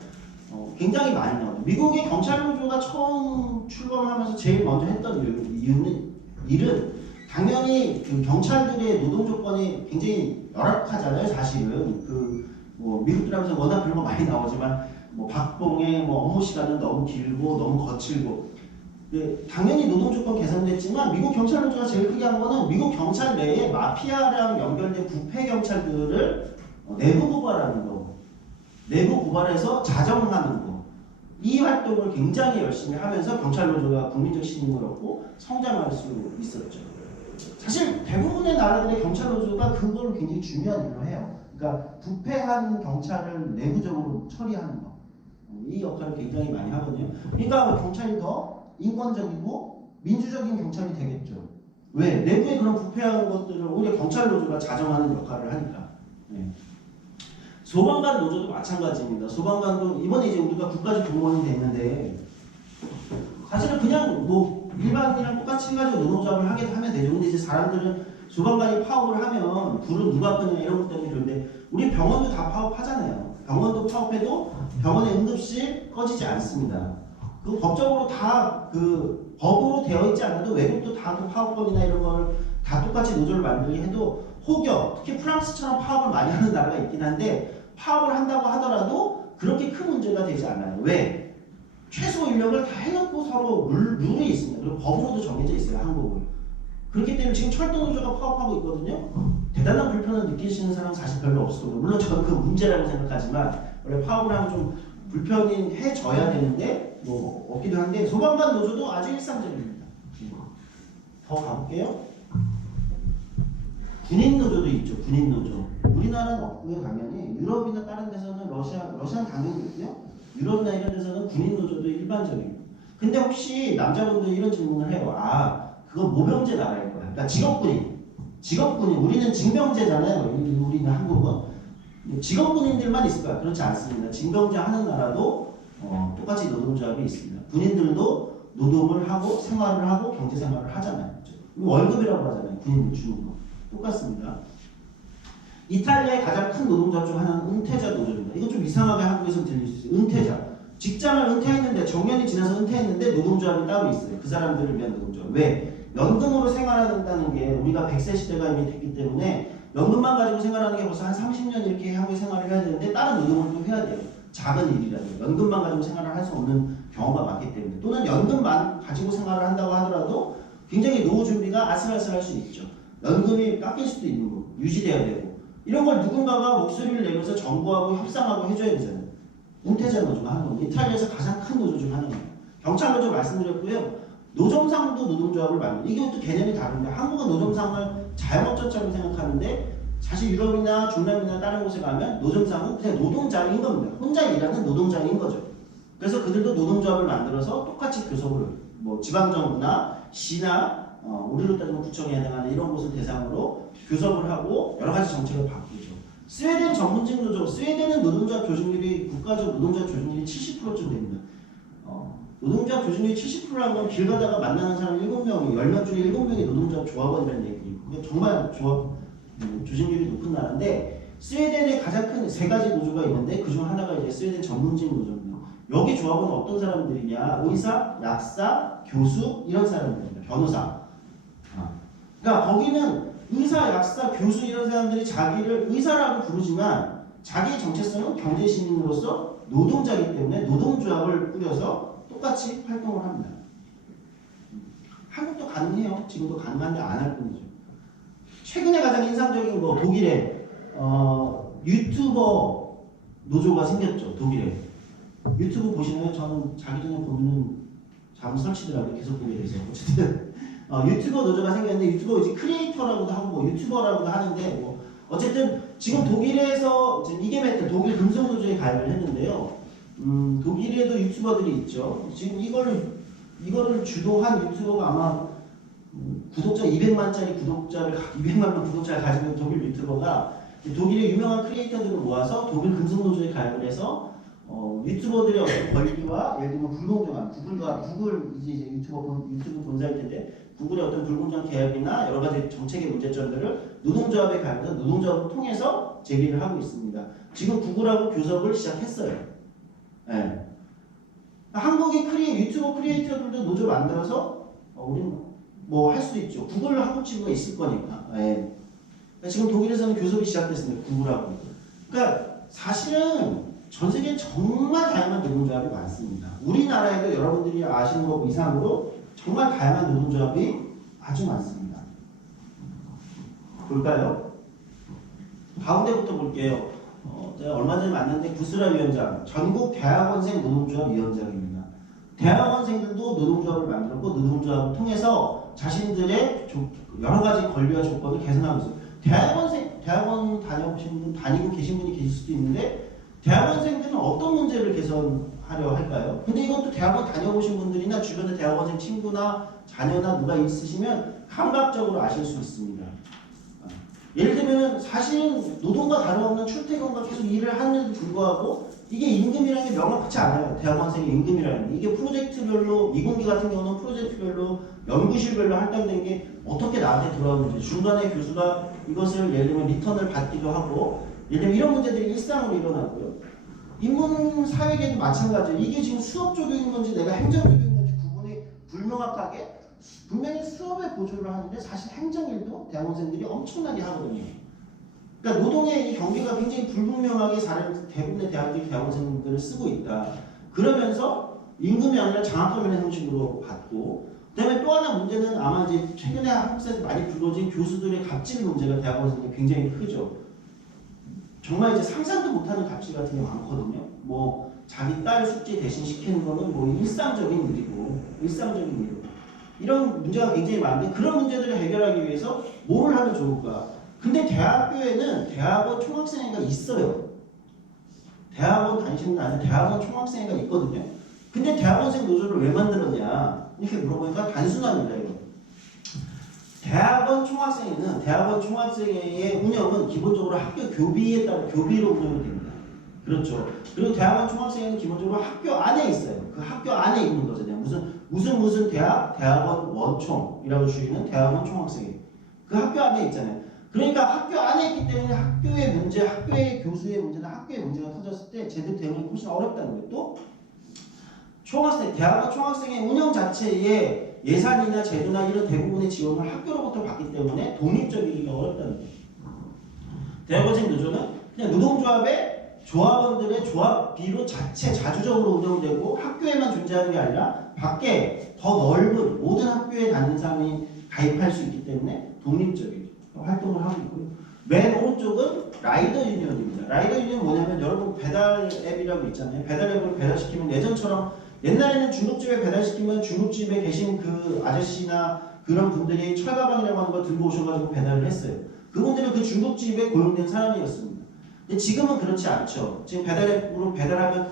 굉장히 많이 나와요. 미국의 경찰 노조가 처음 출범하면서 제일 먼저 했던 일은 당연히 그 경찰들의 노동 조건이 굉장히 열악하잖아요. 사실은 뭐 미국 드라마에서 워낙 그런 거 많이 나오지만 뭐 박봉의 뭐 업무 시간은 너무 길고 너무 거칠고. 네, 당연히 노동 조건 개선됐지만 미국 경찰 노조가 제일 크게 한 거는 미국 경찰 내에 마피아랑 연결된 부패 경찰들을 내부 고발하는 거, 내부 고발해서 자정하는 거. 이 활동을 굉장히 열심히 하면서 경찰 노조가 국민적 신임을 얻고 성장할 수 있었죠. 사실 대부분의 나라들의 경찰 노조가 그걸 굉장히 중요한 일로 해요. 그러니까 부패한 경찰을 내부적으로 처리하는 거. 이 역할을 굉장히 많이 하거든요. 그러니까 경찰이 더 인권적이고 민주적인 경찰이 되겠죠. 왜? 내부에 그런 부패한 것들을 오히려 경찰 노조가 자정하는 역할을 하니까. 네. 소방관 노조도 마찬가지입니다. 소방관도 이번에 이제 우리가 국가직 공무원이 됐는데 사실은 그냥 뭐 일반이랑 똑같이 해가지고 노동조합을 하면 되죠. 근데 이제 사람들은 소방관이 파업을 하면 불은 누가 끄냐 이런 것 때문에 그런데 우리 병원도 다 파업하잖아요. 병원도 파업해도 병원의 응급실 꺼지지 않습니다. 그 법적으로 다 그 법으로 되어 있지 않아도 외국도 다 그 파업권이나 이런 걸 다 똑같이 노조를 만들게 해도 혹여 특히 프랑스처럼 파업을 많이 하는 나라가 있긴 한데 파업을 한다고 하더라도 그렇게 큰 문제가 되지 않아요. 왜? 최소 인력을 다 해놓고 서로 룰이 있습니다. 그리고 법으로도 정해져 있어요. 한국은. 그렇기 때문에 지금 철도노조가 파업하고 있거든요. 대단한 불편을 느끼시는 사람은 사실 별로 없을 거예요. 물론 저는 그 문제라고 생각하지만 원래 파업을 하면 좀 불편이 해져야 되는데 뭐 없기도 한데 소방관 노조도 아주 일상적입니다. 더 가볼게요. 군인 노조도 있죠. 군인 노조. 우리나라는 없고요. 당연히 유럽이나 다른 데서는 러시아는 당연히 있고요. 유럽이나 이런 데서는 군인 노조도 일반적이고. 근데 혹시 남자분들이 이런 질문을 해요. 아, 그거 모병제 나라일 거야. 그러니까 직업군인. 우리는 징병제잖아요. 우리는 한국은. 직업군인들만 있을 거야. 그렇지 않습니다. 징병제 하는 나라도 똑같이 노동조합이 있습니다. 군인들도 노동을 하고 생활을 하고 경제 생활을 하잖아요. 월급이라고 하잖아요. 군인들 주는 거. 똑같습니다. 이탈리아의 가장 큰 노동조합 중 하나는 은퇴자 노조입니다. 이거 좀 이상하게 한국에서 들릴 수 있어요. 은퇴자. 직장을 은퇴했는데 정년이 지나서 은퇴했는데 노동조합이 따로 있어요. 그 사람들을 위한 노동조합. 왜? 연금으로 생활한다는 게 우리가 100세 시대가 이미 됐기 때문에 연금만 가지고 생활하는 게 벌써 한 30년 이렇게 하고 생활을 해야 되는데 다른 노동을 또 해야 돼요. 작은 일이라도 연금만 가지고 생활을 할 수 없는 경우가 많기 때문에 또는 연금만 가지고 생활을 한다고 하더라도 굉장히 노후 준비가 아슬아슬할 수 있죠. 연금이 깎일 수도 있는 거 유지돼야 되고 이런 걸 누군가가 목소리를 내면서 정부하고 협상하고 해줘야 되잖아요. 은퇴자 노조가 하는 겁니다. 이탈리아에서 가장 큰 노조 중 하나입니다. 경찰 노조 말씀드렸고요. 노점상도 노동조합을 만듭니다. 이것도 개념이 다른데 한국은 노점상을 자영업자처럼 생각하는데 사실 유럽이나 중남이나 다른 곳에 가면 노점상은 그냥 노동자인 겁니다. 혼자 일하는 노동자인 거죠. 그래서 그들도 노동조합을 만들어서 똑같이 교섭을 뭐 지방정부나 시나 우리로 따지면 구청에 해당하는 이런 곳을 대상으로 교섭을 하고 여러 가지 정책을 바꾸죠. 스웨덴 전문직 노조, 스웨덴은 노동조합 조직률이 국가적 노동조합 조직률이 70%쯤 됩니다. 노동조합 조직률이 70%라는 건 길 가다가 만나는 사람 7명이 10명 중에 7명이 노동조합 조합원이라는 얘기고 그게 정말 조직률이 높은 나라인데 스웨덴에 가장 큰 세 가지 노조가 있는데 그중 하나가 이제 스웨덴 전문직 노조입니다. 여기 조합원은 어떤 사람들이냐? 의사, 약사, 교수 이런 사람들입니다. 변호사. 그러니까 거기는 의사, 약사, 교수 이런 사람들이 자기를 의사라고 부르지만 자기의 정체성은 경제시민으로서 노동자이기 때문에 노동조합을 꾸려서 똑같이 활동을 합니다. 한국도 가능해요. 지금도 가능한데 안 할 뿐이죠. 최근에 가장 인상적인 거 독일에 유튜버 노조가 생겼죠. 독일에. 유튜브 보시나요? 저는 자기 전에 보면은 잘못 설치더라고요. 계속 보게 돼서. 어쨌든 유튜버 노조가 생겼는데 유튜버 이제 크리에이터라고도 하고 뭐 유튜버라고도 하는데 뭐 어쨌든 지금 독일에서 이제 이게메트 독일 금속노조에 가입을 했는데요. 독일에도 유튜버들이 있죠. 지금 이거를 주도한 유튜버가 아마 구독자 200만짜리 구독자를 200만 구독자를 가지고 있는 독일 유튜버가 독일의 유명한 크리에이터들을 모아서 독일 금속노조에 가입을 해서 유튜버들의 어떤 권리와 예를 들면 불공정한 구글 이제 유튜브 본사일 텐데 구글의 어떤 불공정한 계약이나 여러 가지 정책의 문제점들을 노동조합에 가입해서 노동조합을 통해서 제기를 하고 있습니다. 지금 구글하고 교섭을 시작했어요. 예. 한국의 유튜버 크리에이터들도 노조 만들어서 우리는 뭐 할 수도 있죠. 구글 한국 지부가 있을 거니까. 예. 지금 독일에서는 교섭이 시작됐습니다. 구글하고. 그러니까 사실은 전 세계에 정말 다양한 노동조합이 많습니다. 우리나라에도 여러분들이 아시는 것 이상으로 정말 다양한 노동조합이 아주 많습니다. 볼까요? 가운데부터 볼게요. 제가 얼마 전에 만났는데 구스라 위원장, 전국 대학원생 노동조합 위원장입니다. 대학원생들도 노동조합을 만들었고 노동조합을 통해서 자신들의 여러 가지 권리와 조건을 개선하고 있어요. 대학원 다녀보신 분, 다니고 계신 분이 계실 수도 있는데 대학원생들은 어떤 문제를 개선하려 할까요? 근데 이것도 대학원 다녀보신 분들이나 주변에 대학원생 친구나 자녀나 누가 있으시면 감각적으로 아실 수 있습니다. 예를 들면 사실은 노동과 다름없는 출퇴근과 계속 일을 하는데도 불구하고 이게 임금이라는 게 명확하지 않아요. 대학원생의 임금이라는 게. 이게 프로젝트별로, 이공계 같은 경우는 프로젝트별로, 연구실별로 할당된 게 어떻게 나한테 들어오는지, 중간에 교수가 이것을 예를 들면 리턴을 받기도 하고, 예를 들면 이런 문제들이 일상으로 일어나고요. 인문 사회계도 마찬가지예요. 이게 지금 수업적인 건지 내가 행정적인 건지 구분이 불명확하게 분명히 수업에 보조를 하는데 사실 행정일도 대학원생들이 엄청나게 하거든요. 그러니까 노동의 이 경계가 굉장히 불분명하게 대부분의 대학들이 대학원생들을 쓰고 있다. 그러면서 임금이 아니라 장학금이라는 형식으로 받고, 그다음에 또 하나 문제는 아마 이제 최근에 한국 사회에서 많이 불거진 교수들의 갑질 문제가 대학원생들이 굉장히 크죠. 정말 이제 상상도 못하는 갑질 같은 게 많거든요. 뭐 자기 딸 숙제 대신 시키는 거는 뭐 일상적인 일이고, 이런 문제가 굉장히 많은데 그런 문제들을 해결하기 위해서 뭘 하면 좋을까? 근데 대학교에는 대학원 총학생회가 있어요. 대학원 다니시는 분 아니면 대학원 총학생회가 있거든요. 근데 대학원생 노조를 왜 만들었냐? 이렇게 물어보니까 단순합니다. 이거. 대학원 총학생회의 운영은 기본적으로 학교 교비에 따라 교비로 운영이 됩니다. 그렇죠. 그리고 대학원 총학생회는 기본적으로 학교 안에 있어요. 그 학교 안에 있는 거잖아요. 무슨 대학원 원총이라고 줄이는 대학원 총학생회. 그 학교 안에 있잖아요. 그러니까 학교 안에 있기 때문에 학교의 문제, 학교의 교수의 문제나 학교의 문제가 터졌을 때 제대로 대응이 훨씬 어렵다는 거예요. 또 대학원 총학생회 운영 자체에 예산이나 제도나 이런 대부분의 지원을 학교로부터 받기 때문에 독립적이기가 어렵다는 거예요. 대학원생 노조는 그냥 노동조합의 조합원들의 조합비로 자주적으로 운영되고 학교에만 존재하는 게 아니라 밖에 더 넓은 모든 학교에 다니는 사람이 가입할 수 있기 때문에 독립적인 활동을 하고 있고요. 맨 오른쪽은 라이더 유니언입니다. 라이더 유니언은 뭐냐면 여러분 배달 앱이라고 있잖아요. 배달 앱을 배달시키면 예전처럼 옛날에는 중국집에 배달시키면 중국집에 계신 그 아저씨나 그런 분들이 철가방이라고 하는 걸 들고 오셔가지고 배달을 했어요. 그분들은 그 중국집에 고용된 사람이었습니다. 근데 지금은 그렇지 않죠. 지금 배달앱으로 배달하면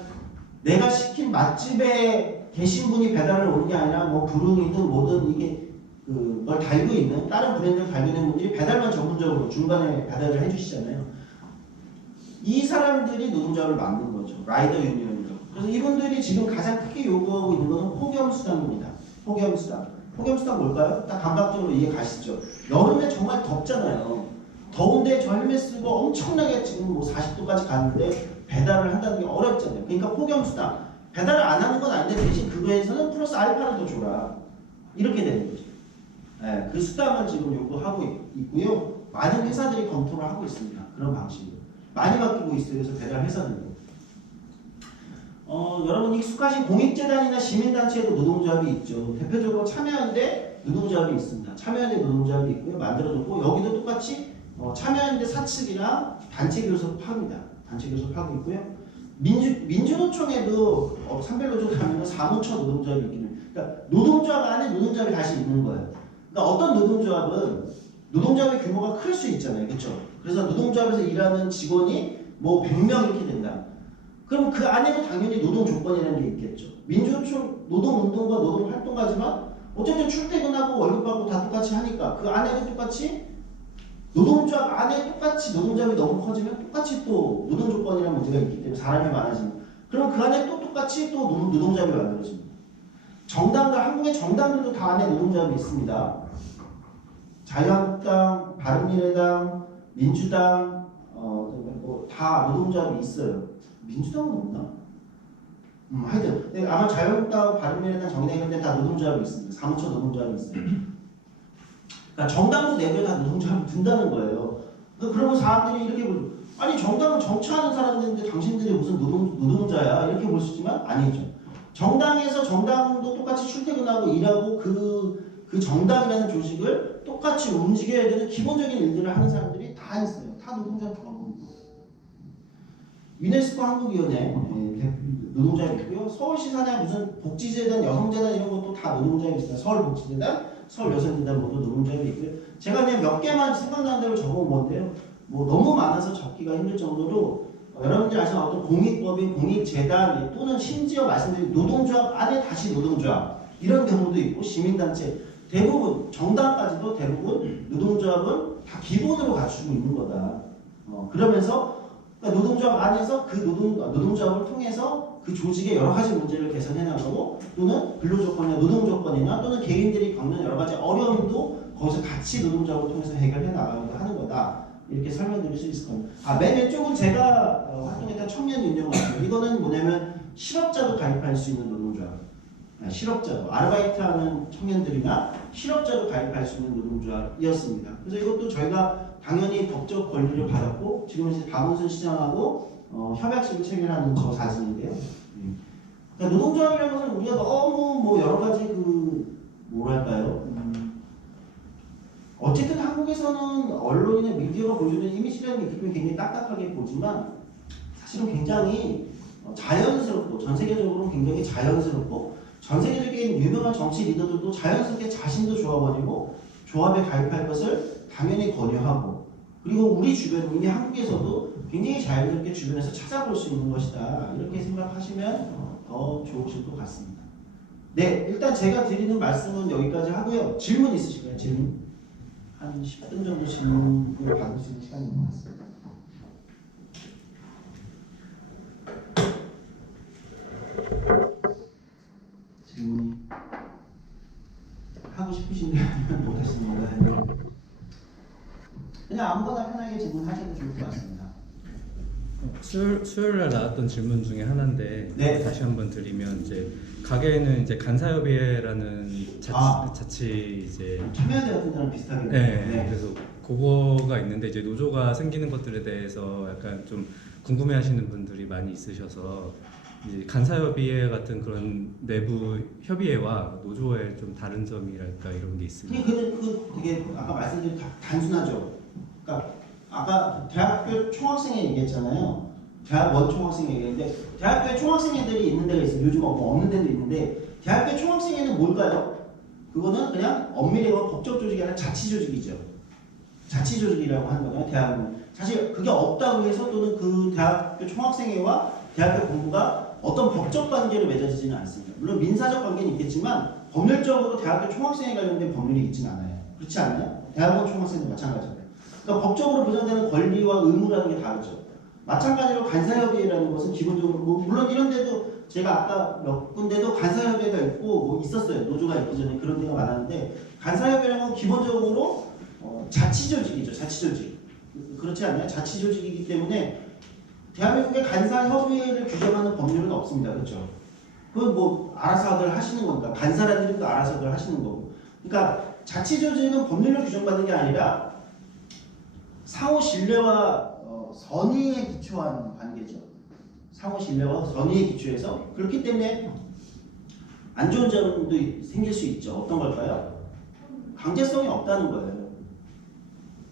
내가 시킨 맛집에 계신 분이 배달을 오는 게 아니라 뭐 불응이든 뭐든 이게 뭘 달고 있는 다른 브랜드를 달고 있는 분들이 배달만 전문적으로 중간에 배달을 해주시잖아요. 이 사람들이 노동조합을 만든 거죠. 라이더 유니언이라고. 그래서 이분들이 지금 가장 크게 요구하고 있는 것은 폭염수당입니다. 폭염수당 뭘까요? 딱 감각적으로 이해 가시죠. 여름에 정말 덥잖아요. 더운데 저 헬멧 쓰고 엄청나게 지금 뭐 40도까지 가는데 배달을 한다는 게 어렵잖아요. 그러니까 폭염수당. 배달을 안 하는 건 아닌데 대신 그거에서는 플러스 알파를 더 줘라. 이렇게 되는 거죠. 네, 그 수당을 지금 요구하고 있고요. 많은 회사들이 검토를 하고 있습니다. 그런 방식으로. 많이 바뀌고 있어요. 그래서 배달 회사들도. 여러분 익숙하신 공익재단이나 시민단체에도 노동조합이 있죠. 대표적으로 참여연대 노동조합이 있습니다. 참여연대 노동조합이 있고요. 만들어졌고 여기도 똑같이 참여연대 사측이랑 단체 교섭합니다. 단체 교섭하고 있고요. 민주노총에도 산별노조 가면 사무처 노동조합이 있기는 해요. 그러니까 노동조합 안에 노동조합이 다시 있는 거예요. 그러니까 어떤 노동조합은 노동조합의 규모가 클 수 있잖아요. 그렇죠? 그래서 노동조합에서 일하는 직원이 뭐 100명 이렇게 된다. 그럼 그 안에도 당연히 노동 조건이라는 게 있겠죠. 민주노총 노동운동과 노동활동가지만 어쨌든 출퇴근하고 월급 받고 다 똑같이 하니까 그 안에도 똑같이 노동조합 안에 똑같이 노동조합이 너무 커지면 똑같이 또 노동 조건이라는 문제가 있기 때문에 사람이 많아집니다. 그럼 그 안에 또 똑같이 또 노동조합이 만들어집니다. 정당들, 한국의 정당들도 다 안에 노동조합이 있습니다. 자유한국당, 바른미래당, 민주당, 다 노동조합이 있어요. 민주당은 없나? 하여튼 아마 자유한국당, 바른미래당, 정의당 이런 데 다 노동조합이 있습니다. 사무처 노동조합이 있어요. 그러니까 정당도 내부에 다 노동조합이 든다는 거예요. 그러면 사람들이 이렇게 보죠. 아니 정당은 정치하는 사람들인데 당신들이 무슨 노동자야 이렇게 볼 수 있지만 아니죠. 정당에서 정당도 똑같이 출퇴근하고 일하고 그 정당이라는 조직을 똑같이 움직여야 되는 기본적인 일들을 하는 사람들이 다 있어요. 다 노동자 조합입니다. 유네스코 한국위원회 노동자가 있고요. 서울시 산하 무슨 복지재단, 여성재단 이런 것도 다 노동자가 있어요. 서울복지재단, 서울여성재단 모두 노동자가 있고요. 제가 그냥 몇 개만 생각나는 대로 적어온 건데요. 뭐 너무 많아서 적기가 힘들 정도로 여러분들이 아시는 어떤 공익법인, 공익재단 또는 심지어 말씀드린 노동조합 안에 다시 노동조합 이런 경우도 있고 시민단체 대부분 정당까지도 대부분 노동조합은 다 기본으로 갖추고 있는 거다. 그러면서 그러니까 노동조합 안에서 그 노동조합을 통해서 그 조직의 여러 가지 문제를 개선해 나가고 또는 근로조건이나 노동조건이나 또는 개인들이 겪는 여러 가지 어려움도 거기서 같이 노동조합을 통해서 해결해 나가기도 하는 거다. 이렇게 설명드릴 수 있을 겁니다. 맨 왼쪽은 제가 활동했던 청년운동가입니다. 이거는 뭐냐면 실업자도 가입할 수 있는 노동조합. 실업자도 아르바이트하는 청년들이나 실업자도 가입할 수 있는 노동조합이었습니다. 그래서 이것도 저희가 당연히 법적 권리를 받았고 지금 이제 박원순 시장하고 협약식을 체결하는 저 사진인데요. 그러니까 노동조합이라는 것은 우리가 너무 뭐 여러 가지 뭐랄까요? 어쨌든 한국에서는 언론이나 미디어가 보여주는 이미지라는 게 굉장히 딱딱하게 보지만 사실은 굉장히 자연스럽고 전 세계적으로 굉장히 자연스럽고 전 세계적인 유명한 정치 리더들도 자연스럽게 자신도 조합원이고 조합에 가입할 것을 당연히 권유하고 그리고 우리 주변 이미 한국에서도 굉장히 자연스럽게 주변에서 찾아볼 수 있는 것이다 이렇게 생각하시면 더 좋으실 것 같습니다. 네, 일단 제가 드리는 말씀은 여기까지 하고요. 질문 있으실까요? 질문? 한 10분 정도 질문을 받을 수 있는 시간인 것 같습니다. 질문이 하고 싶으신데 못 하시는 건가요? 그냥 아무거나 편하게 질문하셔도 좋을 것 같습니다. 수요일날 나왔던 질문 중에 하나인데 네. 다시 한번 드리면 이제 가게에는 이제 간사협의회라는 자치 이제 참여대 같은 데랑 비슷하게 네. 그래서 그거가 있는데 이제 노조가 생기는 것들에 대해서 약간 좀 궁금해하시는 분들이 많이 있으셔서 이제 간사협의회 같은 그런 내부 협의회와 노조의 좀 다른 점이랄까 이런 게 있습니다. 그 되게 아까 말씀드린 단순하죠. 그러니까 아까 대학교 총학생회 얘기했잖아요. 대학원 총학생회 얘기했는데 대학교에 총학생회들이 있는 데가 있어요. 요즘 없는 데도 있는데 대학교 총학생회는 뭘까요? 그거는 그냥 엄밀히 법적 조직이 아니라 자치 조직이죠. 자치 조직이라고 하는 거잖아요. 대학은 사실 그게 없다고 해서 또는 그 대학교 총학생회와 대학교 공부가 어떤 법적 관계로 맺어지지는 않습니다. 물론 민사적 관계는 있겠지만 법률적으로 대학교 총학생회 관련된 법률이 있지는 않아요. 그렇지 않나요? 대학원 총학생도 마찬가지예요. 그러니까 법적으로 보장되는 권리와 의무라는 게 다르죠. 마찬가지로 간사협의회라는 것은 기본적으로 물론 이런 데도 제가 아까 몇 군데도 간사협의회가 있고 있었어요. 노조가 있기 전에 그런 데가 많았는데 간사협의회는 기본적으로 자치조직이죠. 자치조직. 그렇지 않나요? 자치조직이기 때문에 대한민국의 간사협의회를 규정하는 법률은 없습니다. 그렇죠? 그건 뭐 알아서들 하시는 거니까 간사라는 이름도 알아서들 하시는 거고. 그러니까 자치조직은 법률로 규정받는 게 아니라 상호 신뢰와 선의에 기초한 관계죠. 상호 신뢰와 선의에 기초해서 그렇기 때문에 안 좋은 점도 생길 수 있죠. 어떤 걸까요? 강제성이 없다는 거예요.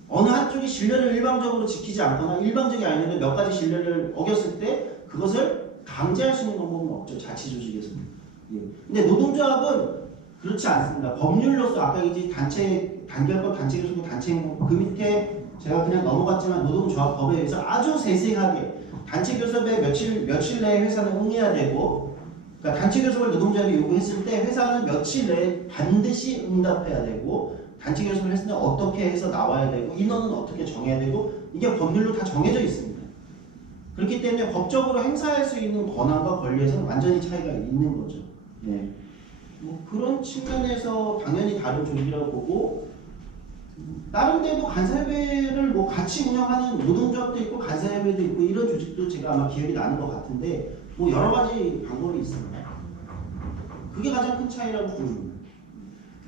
어느 한쪽이 신뢰를 일방적으로 지키지 않거나 일방적이 아니라 몇 가지 신뢰를 어겼을 때 그것을 강제할 수 있는 방법은 없죠. 자치조직에서. 예. 근데 노동조합은 그렇지 않습니다. 법률로서 아까 이제 단결법, 단체교섭법, 단체행동 그 밑에 제가 그냥 넘어갔지만 노동조합법에 의해서 아주 세세하게 단체교섭에 며칠 내에 회사는 응해야 되고 그러니까 단체 교섭을 노동조합이 요구했을 때 회사는 며칠 내에 반드시 응답해야 되고 단체 교섭을 했을 때 어떻게 해서 나와야 되고 인원은 어떻게 정해야 되고 이게 법률로 다 정해져 있습니다. 그렇기 때문에 법적으로 행사할 수 있는 권한과 권리에서는 완전히 차이가 있는 거죠. 예. 뭐 그런 측면에서 당연히 다른 조직이라고 보고 나름대로 간사협의회를 뭐 같이 운영하는 노동조합도 있고 간사협의회도 있고 이런 조직도 제가 아마 기억이 나는 것 같은데 뭐 여러 가지 방법이 있습니다. 그게 가장 큰 차이라고 보입니다.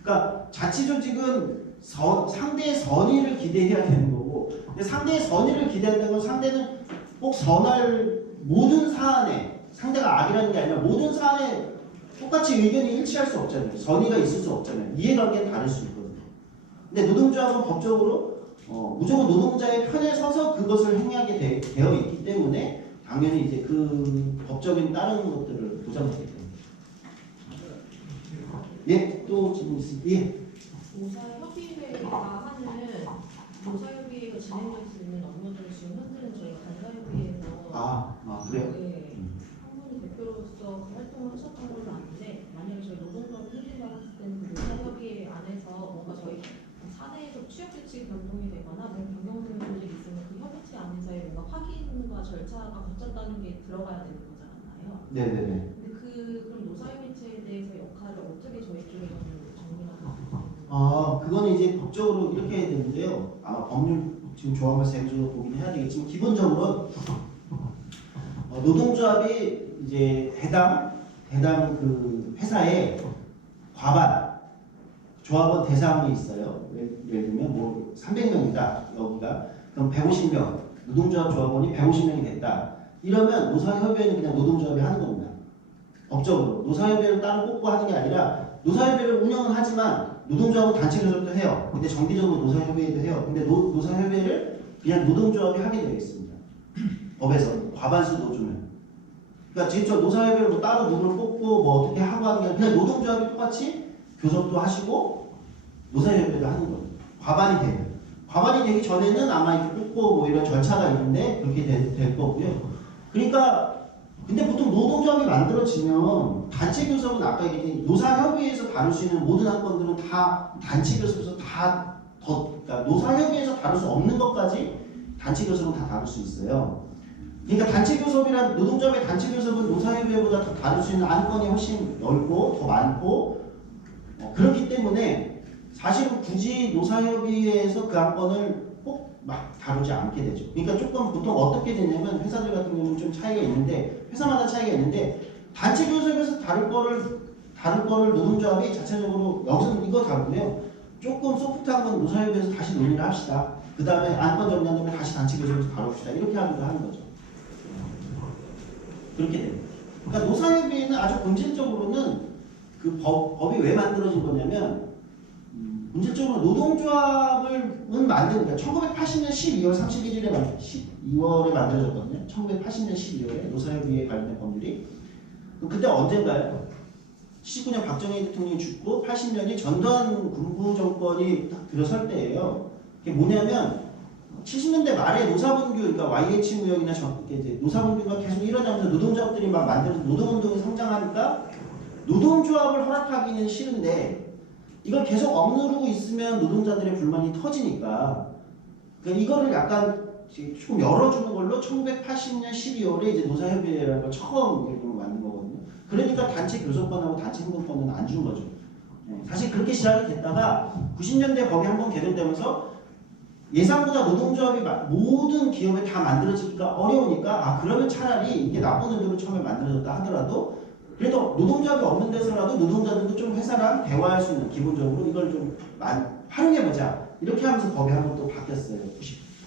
그러니까 자치조직은 상대의 선의를 기대해야 되는 거고 근데 상대의 선의를 기대한다는 건 상대는 꼭 선할 모든 사안에 상대가 악이라는 게 아니라 모든 사안에 똑같이 의견이 일치할 수 없잖아요. 선의가 있을 수 없잖아요. 이해관계는 다를 수 있거든요. 근데 노동조합은 법적으로 무조건 노동자의 편에 서서 그것을 행하게 되어 있기 때문에 당연히 이제 그 법적인 다른 것들을 보장하게 됩니다. 예, 또 질문 있습니다. 예. 노사협의회가 하는 노사협의회가 진행될 수 있는 업무들을 지금 현재는 저희가 간사협의회에서 그래요? 네, 한 분이 대표로서 그 활동을 하셨던 걸로 아는데 만약에 저희 노동조합이 생긴다고 했을 때는 그 노사협의회 안에서 뭔가 저희 사내에서 취업규칙 변동이 되거나 뭔가 변경되는 일이 있으면 그 협의체 안에서의 뭔가 확인과 절차가 거쳤다는 게 들어가야 되는 거잖아요. 네네네. 근데 그럼 노사협의체에 대해서 역할을 어떻게 저희 쪽에서는 정리가 그거는 이제 법적으로 이렇게 해야 되는데요. 아마 법률 지금 조항을 세부적으로 보긴 해야 되겠지만 기본적으로 노동조합이 이제 해당 그 회사에 과반 조합원 대상이 있어요. 예를 들면 뭐 300명이다 여기가 그럼 150명 노동조합 조합원이 150명이 됐다. 이러면 노사협의회는 그냥 노동조합이 하는 겁니다. 법적으로 노사협의회를 따로 뽑고 하는 게 아니라 노사협의회를 운영은 하지만 노동조합은 단체 교섭도 해요. 근데 정기적으로 노사협의회도 해요. 근데 노사협의회를 그냥 노동조합이 하게 되어 있습니다. 법에서 과반수 노조면. 그러니까 직접 노사협의회를 뭐 따로 누구를 뽑고 뭐 어떻게 하고 하는 게 아니라 그냥 노동조합이 똑같이 교섭도 하시고 노사협의회도 하는 거예요. 과반이 돼요. 과반이 되기 전에는 아마 이렇게 뽑고 뭐 이런 절차가 있는데 그렇게 될 거고요. 그러니까 근데 보통 노동조합이 만들어지면 단체 교섭은 아까 얘기했듯이 노사협의회에서 다룰 수 있는 모든 안건들은 다 단체 교섭에서 그러니까 노사협의회에서 다룰 수 없는 것까지 단체 교섭은 다 다룰 수 있어요. 그러니까 단체 교섭이란 노동조합의 단체 교섭은 노사협의회보다 더 다룰 수 있는 안건이 훨씬 넓고 더 많고 그렇기 때문에 사실은 굳이 노사협의회에서 그 안건을 꼭 막 다루지 않게 되죠. 그러니까 조금 보통 어떻게 되냐면 회사들 같은 경우는 좀 차이가 있는데 회사마다 차이가 있는데 단체 교섭에서 다룰 거를 노동조합이 자체적으로 여기서는 이거 다루고요. 조금 소프트한 건 노사협의회에서 다시 논의를 합시다. 그 다음에 안건 정리하면 다시 단체 교섭에서 다룹시다. 이렇게 하는 거죠. 그렇게 됩니다. 그러니까 노사협의회는 아주 본질적으로는 그 법이 왜 만들어진 거냐면 본질적으로 노동조합은 만든 거예요. 1980년 12월 31일에 12월에 만들어졌거든요. 1980년 12월에 노사협의회 관련된 법률이. 그때 언젠가요? 79년 박정희 대통령이 죽고 80년이 전두환 군부 정권이 딱 들어설 때예요. 그게 뭐냐면 70년대 말에 노사분규, 그러니까 YH 무역이나 이제 노사분규가 계속 일어나면서 노동조합들이 막 만들어서 노동운동이 성장하니까 노동조합을 허락하기는 싫은데 이걸 계속 억누르고 있으면 노동자들의 불만이 터지니까 그러니까 이거를 약간 조금 열어주는 걸로 1980년 12월에 이제 노사협의회라는 걸 처음 만든 거거든요. 그러니까 단체 교섭권하고 단체 행동권은 안 준 거죠. 사실 그렇게 시작이 됐다가 90년대 법이 한번 개정되면서 예상보다 노동조합이 모든 기업에 다 만들어지기가 어려우니까 그러면 차라리 이게 나쁜 의도로 처음에 만들어졌다 하더라도 그래도 노동조합이 없는 데서라도 노동자들도 좀 회사랑 대화할 수 있는 기본적으로 이걸 좀 활용해보자 이렇게 하면서 법이 한번 또 바뀌었어요.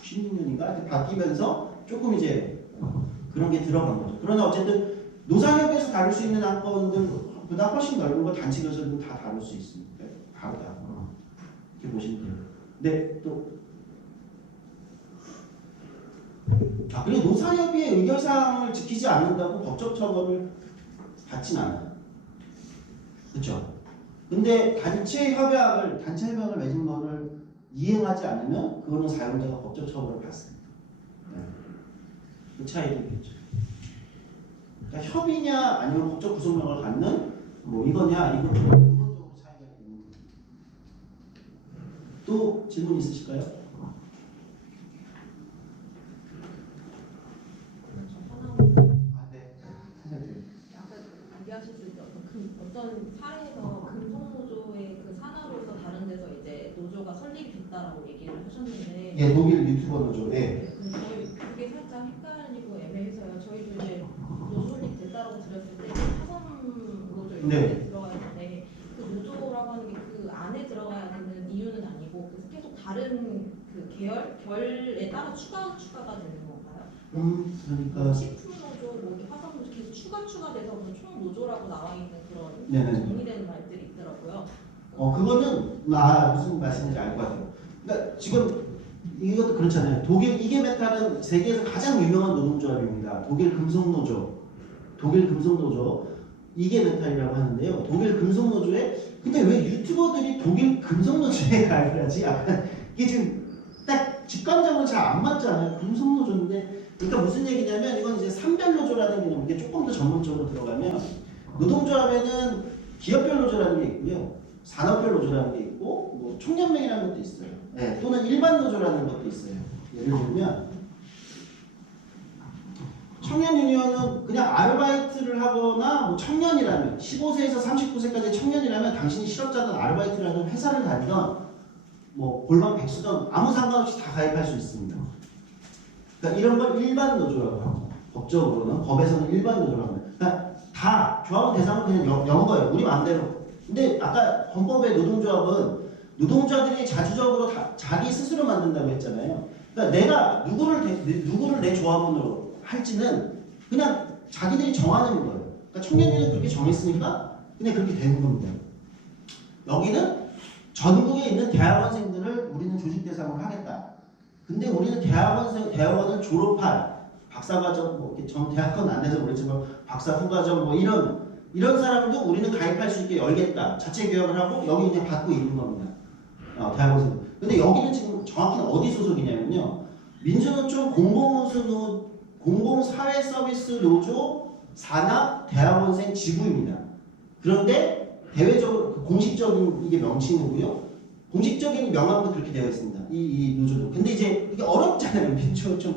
96년인가 이렇게 바뀌면서 조금 이제 그런 게 들어간 거죠. 그러나 어쨌든 노사협에서 다룰 수 있는 안건들보다 훨씬 넓은 거 단체 교섭은 다 다룰 수 있습니다. 다르다. 이렇게 보시면 돼요. 네, 또 그리고 노사협의회 의결사항을 지키지 않는다고 법적 처벌을 받진 않아요. 그렇죠? 근데 단체 협약을 맺은 거를 이행하지 않으면 그거는 사용자가 법적 처벌을 받습니다. 네. 그 차이도 있죠. 그러니까 협의냐 아니면 법적 구속력을 갖는 뭐 이거냐 이거 좀 근본적으로 차이가 있는 거예요. 또 질문 있으실까요? 아, 네. 아까 얘기하셨을 때 어떤 사례에서 금속노조의 그 산하로서 다른 데서 이제 노조가 설립이 됐다라고 얘기를 하셨는데 예, 독일 유튜버 노조. 네. 네, 근데 저희 그게 살짝 헷갈리고 애매해서요. 저희도 이제 노조 설립 됐다라고 들었을 때 화성 노조 이렇게 네. 들어가야 되는데 그 노조라고 하는 게 그 안에 들어가야 되는 이유는 아니고 그 계속 다른 그 결에 따라 추가가 되는 건가요? 그러니까 식품 노조, 뭐 화성 노조 계속 추가돼서 무슨 총 노조라고 나와 있는 그런 네네. 정리되는 말들이 있더라고요. 그거는 무슨 말씀인지 알 것 같아요. 그러니까 지금 이것도 그렇잖아요. 독일 이게 메탈은 세계에서 가장 유명한 노동조합입니다. 독일 금속노조, 이게 메탈이라고 하는데요. 독일 금속노조에 근데 왜 유튜버들이 독일 금속노조에 가입을 하지? 약간 이게 지금 딱 직관적으로 잘 안 맞잖아요. 금속노조인데 그러니까 무슨 얘기냐면 이건 이제 산별노조라는 개념 이게 조금 더 전문적으로 들어가면 노동조합에는 기업별 노조라는 게 있고요. 산업별 노조라는 게 있고 뭐 총연맹이라는 것도 있어요. 네, 또는 일반 노조라는 것도 있어요. 예를 들면 청년 유니언은 그냥 아르바이트를 하거나 뭐 청년이라면 15세에서 39세까지 청년이라면 당신이 실업자든 아르바이트를 하든 회사를 다니던 뭐 골방 백수든 아무 상관없이 다 가입할 수 있습니다. 그러니까 이런 걸 일반 노조라고 합니다. 법적으로는 법에서는 일반 노조라고 합니다. 그러니까 다 조합원 대상은 그냥 연 거예요. 우리 마음대로. 근데 아까 헌법의 노동조합은 노동자들이 자주적으로 자기 스스로 만든다고 했잖아요. 그러니까 내가 누구를 내 조합원으로 할지는 그냥 자기들이 정하는 거예요. 그러니까 청년회는 그렇게 정했으니까 그냥 그렇게 되는 겁니다. 여기는 전국에 있는 대학원생들을 우리는 조직 대상으로 하겠다. 근데 우리는 대학원을 졸업한 박사과정 뭐 이렇게 전 대학원 안 돼서 모르지만 박사 후과정 뭐 이런 사람도 우리는 가입할 수 있게 열겠다. 자체 개혁을 하고 여기 그냥 받고 있는 겁니다. 대학원생. 근데 여기는 지금 정확히는 어디 소속이냐면요. 민주노총 공공사회서비스 노조 산하 대학원생 지부입니다. 그런데 대외적으로 공식적인 이게 명칭이고요. 공식적인 명함도 그렇게 되어 있습니다. 이 노조도. 근데 이제 이게 어렵잖아요. 민주노총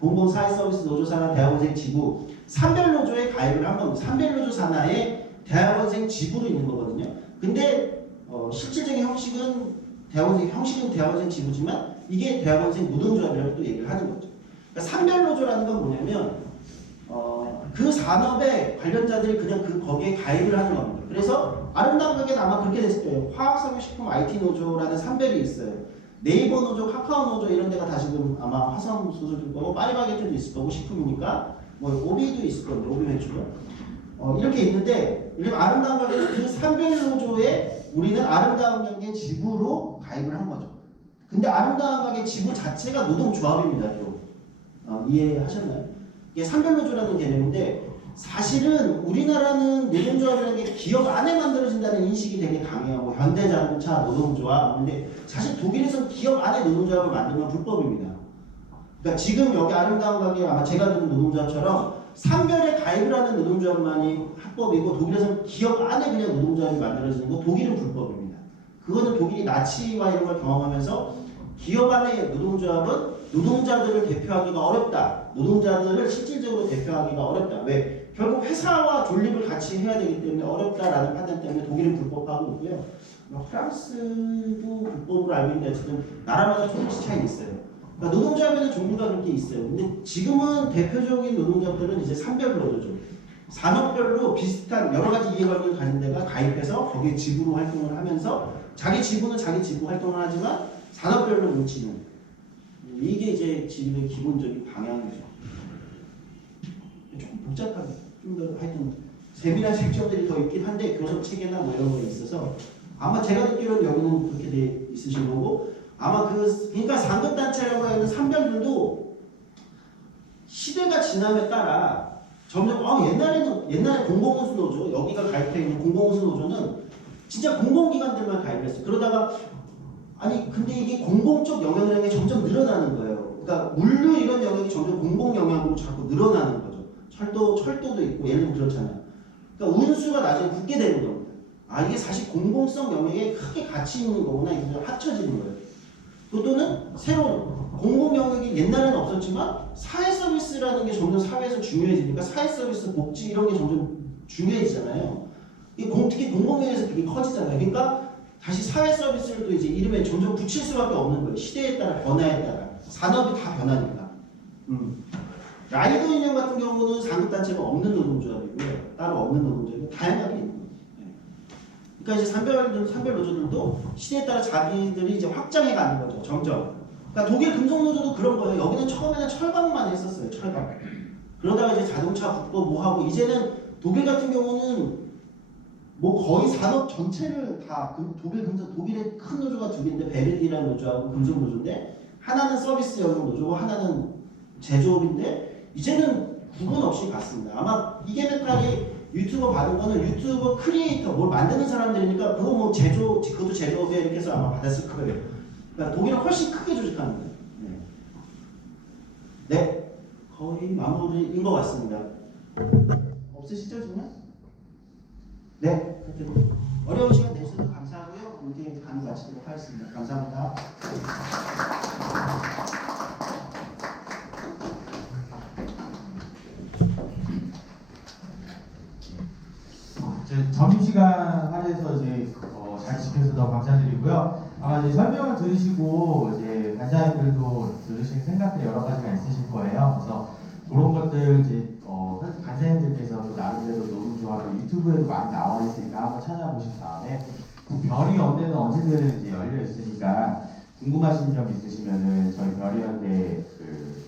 공공사회서비스 노조 산하 대학원생 지부 산별노조에 가입을 한 겁니다. 산별노조 산하에 대학원생 지부로 있는 거거든요. 근데 실질적인 형식은 대학원생 지부지만 이게 대학원생 노동조합이라고 또 얘기를 하는 거죠. 그러니까 산별노조라는 건 뭐냐면 그 산업의 관련자들이 그냥 거기에 가입을 하는 겁니다. 그래서 아름다운 가게는 아마 그렇게 됐을 거예요. 화학산업식품 IT노조라는 산별이 있어요. 네이버 노조, 카카오 노조 이런 데가 다 지금 아마 화성 소속일 거고 파리바게뜨도 있을 거고 식품이니까 뭐 오비도 있을 건데 오비 매출도 이렇게 있는데 아름다운 가게는 그 산별노조에 우리는 아름다운 가게 지부로 가입을 한 거죠. 근데 아름다운 가게 지부 자체가 노동조합입니다. 또 이해하셨나요? 이게 산별노조라는 개념인데 사실은 우리나라는 노동조합이라는 게 기업 안에 만들어진다는 인식이 되게 강해요. 뭐 현대자동차 노동조합. 근데 사실 독일에서는 기업 안에 노동조합을 만들면 불법입니다. 그러니까 지금 여기 아름다운 가게 아마 제가 듣는 노동조합처럼 산별에 가입을 하는 노동조합만이 합법이고 독일에서는 기업 안에 그냥 노동조합이 만들어지는 거 독일은 불법입니다. 그거는 독일이 나치와 이런 걸 경험하면서 기업 안의 노동조합은 노동자들을 대표하기가 어렵다. 노동자들을 실질적으로 대표하기가 어렵다. 왜? 결국 회사와 존립을 같이 해야 되기 때문에 어렵다라는 판단 때문에 독일은 불법하고 있고요. 프랑스도 불법으로 알고 있는데 어쨌든 나라마다 조금씩 차이가 있어요. 그러니까 노동조합에는 종류가 그렇게 있어요. 근데 지금은 대표적인 노동조합들은 이제 산별 노조죠. 산업별로 비슷한 여러 가지 이해관계를 가진 데가 가입해서 거기에 지부로 활동을 하면서 자기 지부는 자기 지부 활동을 하지만 산업별로 뭉치는 이게 이제 지금의 기본적인 방향이죠. 조금 복잡하게 좀 더 하여튼 세밀한 색점들이 더 있긴 한데 교섭 체계나 뭐 이런 거 있어서 아마 제가 듣기로는 여기는 그렇게 돼 있으신 거고 아마 그러니까 상급단체라고 하는 산별들도 시대가 지남에 따라 점점 옛날에 공공운수 노조 여기가 가입해 있는 공공운수 노조는 진짜 공공기관들만 가입했어요. 그러다가 아니 근데 이게 공공적 영역이라는 게 점점 늘어나는 거예요. 그러니까 물류 이런 영역이 점점 공공 영역으로 자꾸 늘어나는 거죠. 철도도 있고 예를 들면 그렇잖아요. 그러니까 운수가 나중에 붙게 되는 겁니다. 아 이게 사실 공공성 영역에 크게 가치 있는 거구나 이게 합쳐지는 거예요. 또는 새로운 공공 영역이 옛날에는 없었지만 사회 서비스라는 게 점점 사회에서 중요해지니까 사회 서비스, 복지 이런 게 점점 중요해지잖아요. 특히 공공 영역에서 그게 커지잖아요. 그러니까 다시 사회 서비스를 또 이제 이름에 점점 붙일 수밖에 없는 거예요. 시대에 따라 변화에 따라 산업이 다 변하니까. 라이더 유니언 같은 경우는 상급단체가 없는 노동조합이고요. 따로 없는 노동조합이 다양하게 있는 거예요. 그러니까 이제 산별 노조들도 시대에 따라 자기들이 이제 확장해 가는 거죠. 점점. 그러니까 독일 금속노조도 그런 거예요. 여기는 처음에는 철강만 했었어요. 철강. 그러다가 이제 자동차 붙고 뭐 하고 이제는 독일 같은 경우는 뭐 거의 산업 전체를 다 독일의 큰 노조가 두 개인데 베르디라는 노조하고 금속노조인데 하나는 서비스 영역 노조고 하나는 제조업인데 이제는 구분 없이 갔습니다. 아마 이게메탈이 유튜버 받은 거는 유튜버 크리에이터 뭘 만드는 사람들이니까 그거 뭐 그것도 제조업에 이렇게 해서 아마 받았을 거예요. 그러니까 독일은 훨씬 크게 조직합니다. 네, 거의 마무리인 것 같습니다. 없으시죠 정말? 네, 어려운 시간 내주셔서 감사하고요. 이렇게 강의 마치도록 하겠습니다. 감사합니다. 점심시간 할애해서 이제 잘 지켜서 더 감사드리고요. 아마 이제 설명을 들으시고 이제 간사님들도 들으실 생각들 여러 가지가 있으실 거예요. 그래서 그런 것들 이제 간사님들께서 또 나름대로 노동조합 유튜브에도 많이 나와 있으니까 한번 찾아보신 다음에 별이 연대는 언제든 이제 열려 있으니까 궁금하신 점 있으시면은 저희 별이연대 그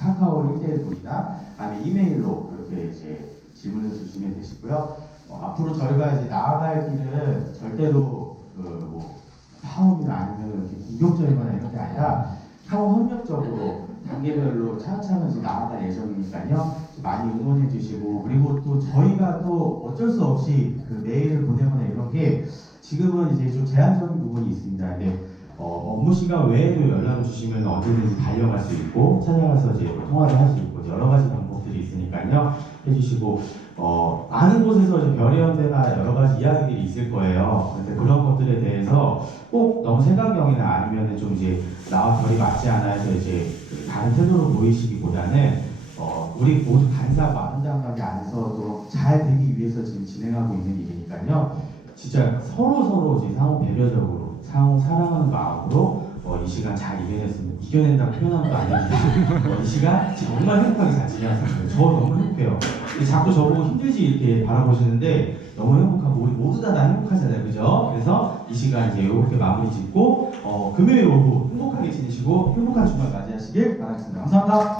카카오 1대1 문이나 아니면 이메일로 그렇게 이제 질문을 주시면 되시고요. 앞으로 저희가 이제 나아갈 길은 절대로 뭐 파업이나 아니면 이렇게 공격적이거나 이런 게 아니라 상호 협력적으로 단계별로 차근차근 이제 나아갈 예정이니까요. 많이 응원해 주시고 그리고 또 저희가 또 어쩔 수 없이 그 메일을 보내거나 이런 게 지금은 이제 좀 제한적인 부분이 있습니다. 근데 업무 시간 외에도 연락을 주시면 언제든지 달려갈 수 있고 찾아가서 이제 통화를 할 수 있고 여러 가지 방법들이 있으니까요. 해주시고 아는 곳에서 이제 별의연대나 여러 가지 이야기들이 있을 거예요. 근데 그런 것들에 대해서 꼭 너무 생각형이나 아니면 좀 이제 나와 별이 맞지 않아 해서 이제 다른 태도로 보이시기보다는 우리 모두 간사와 현장가게 안에서도 잘 되기 위해서 지금 진행하고 있는 일이니까요. 진짜 서로 이제 상호 배려적으로 상호 사랑하는 마음으로 이 시간 잘 이겨냈습니다. 이겨낸다고 표현하는 거 아니에요. 이 시간 정말 행복하게 잘 지내왔습니다. 저 너무 행복해요. 자꾸 저보고 힘들지 이렇게 바라보시는데 너무 행복하고 우리 모두 다 행복하잖아요. 그죠? 그래서 이 시간 이제 이렇게 마무리 짓고 금요일 오후 행복하게 지내시고 행복한 주말 맞이하시길 바라겠습니다. 감사합니다.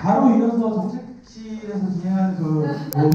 바로 이어서 정책실에서 진행하는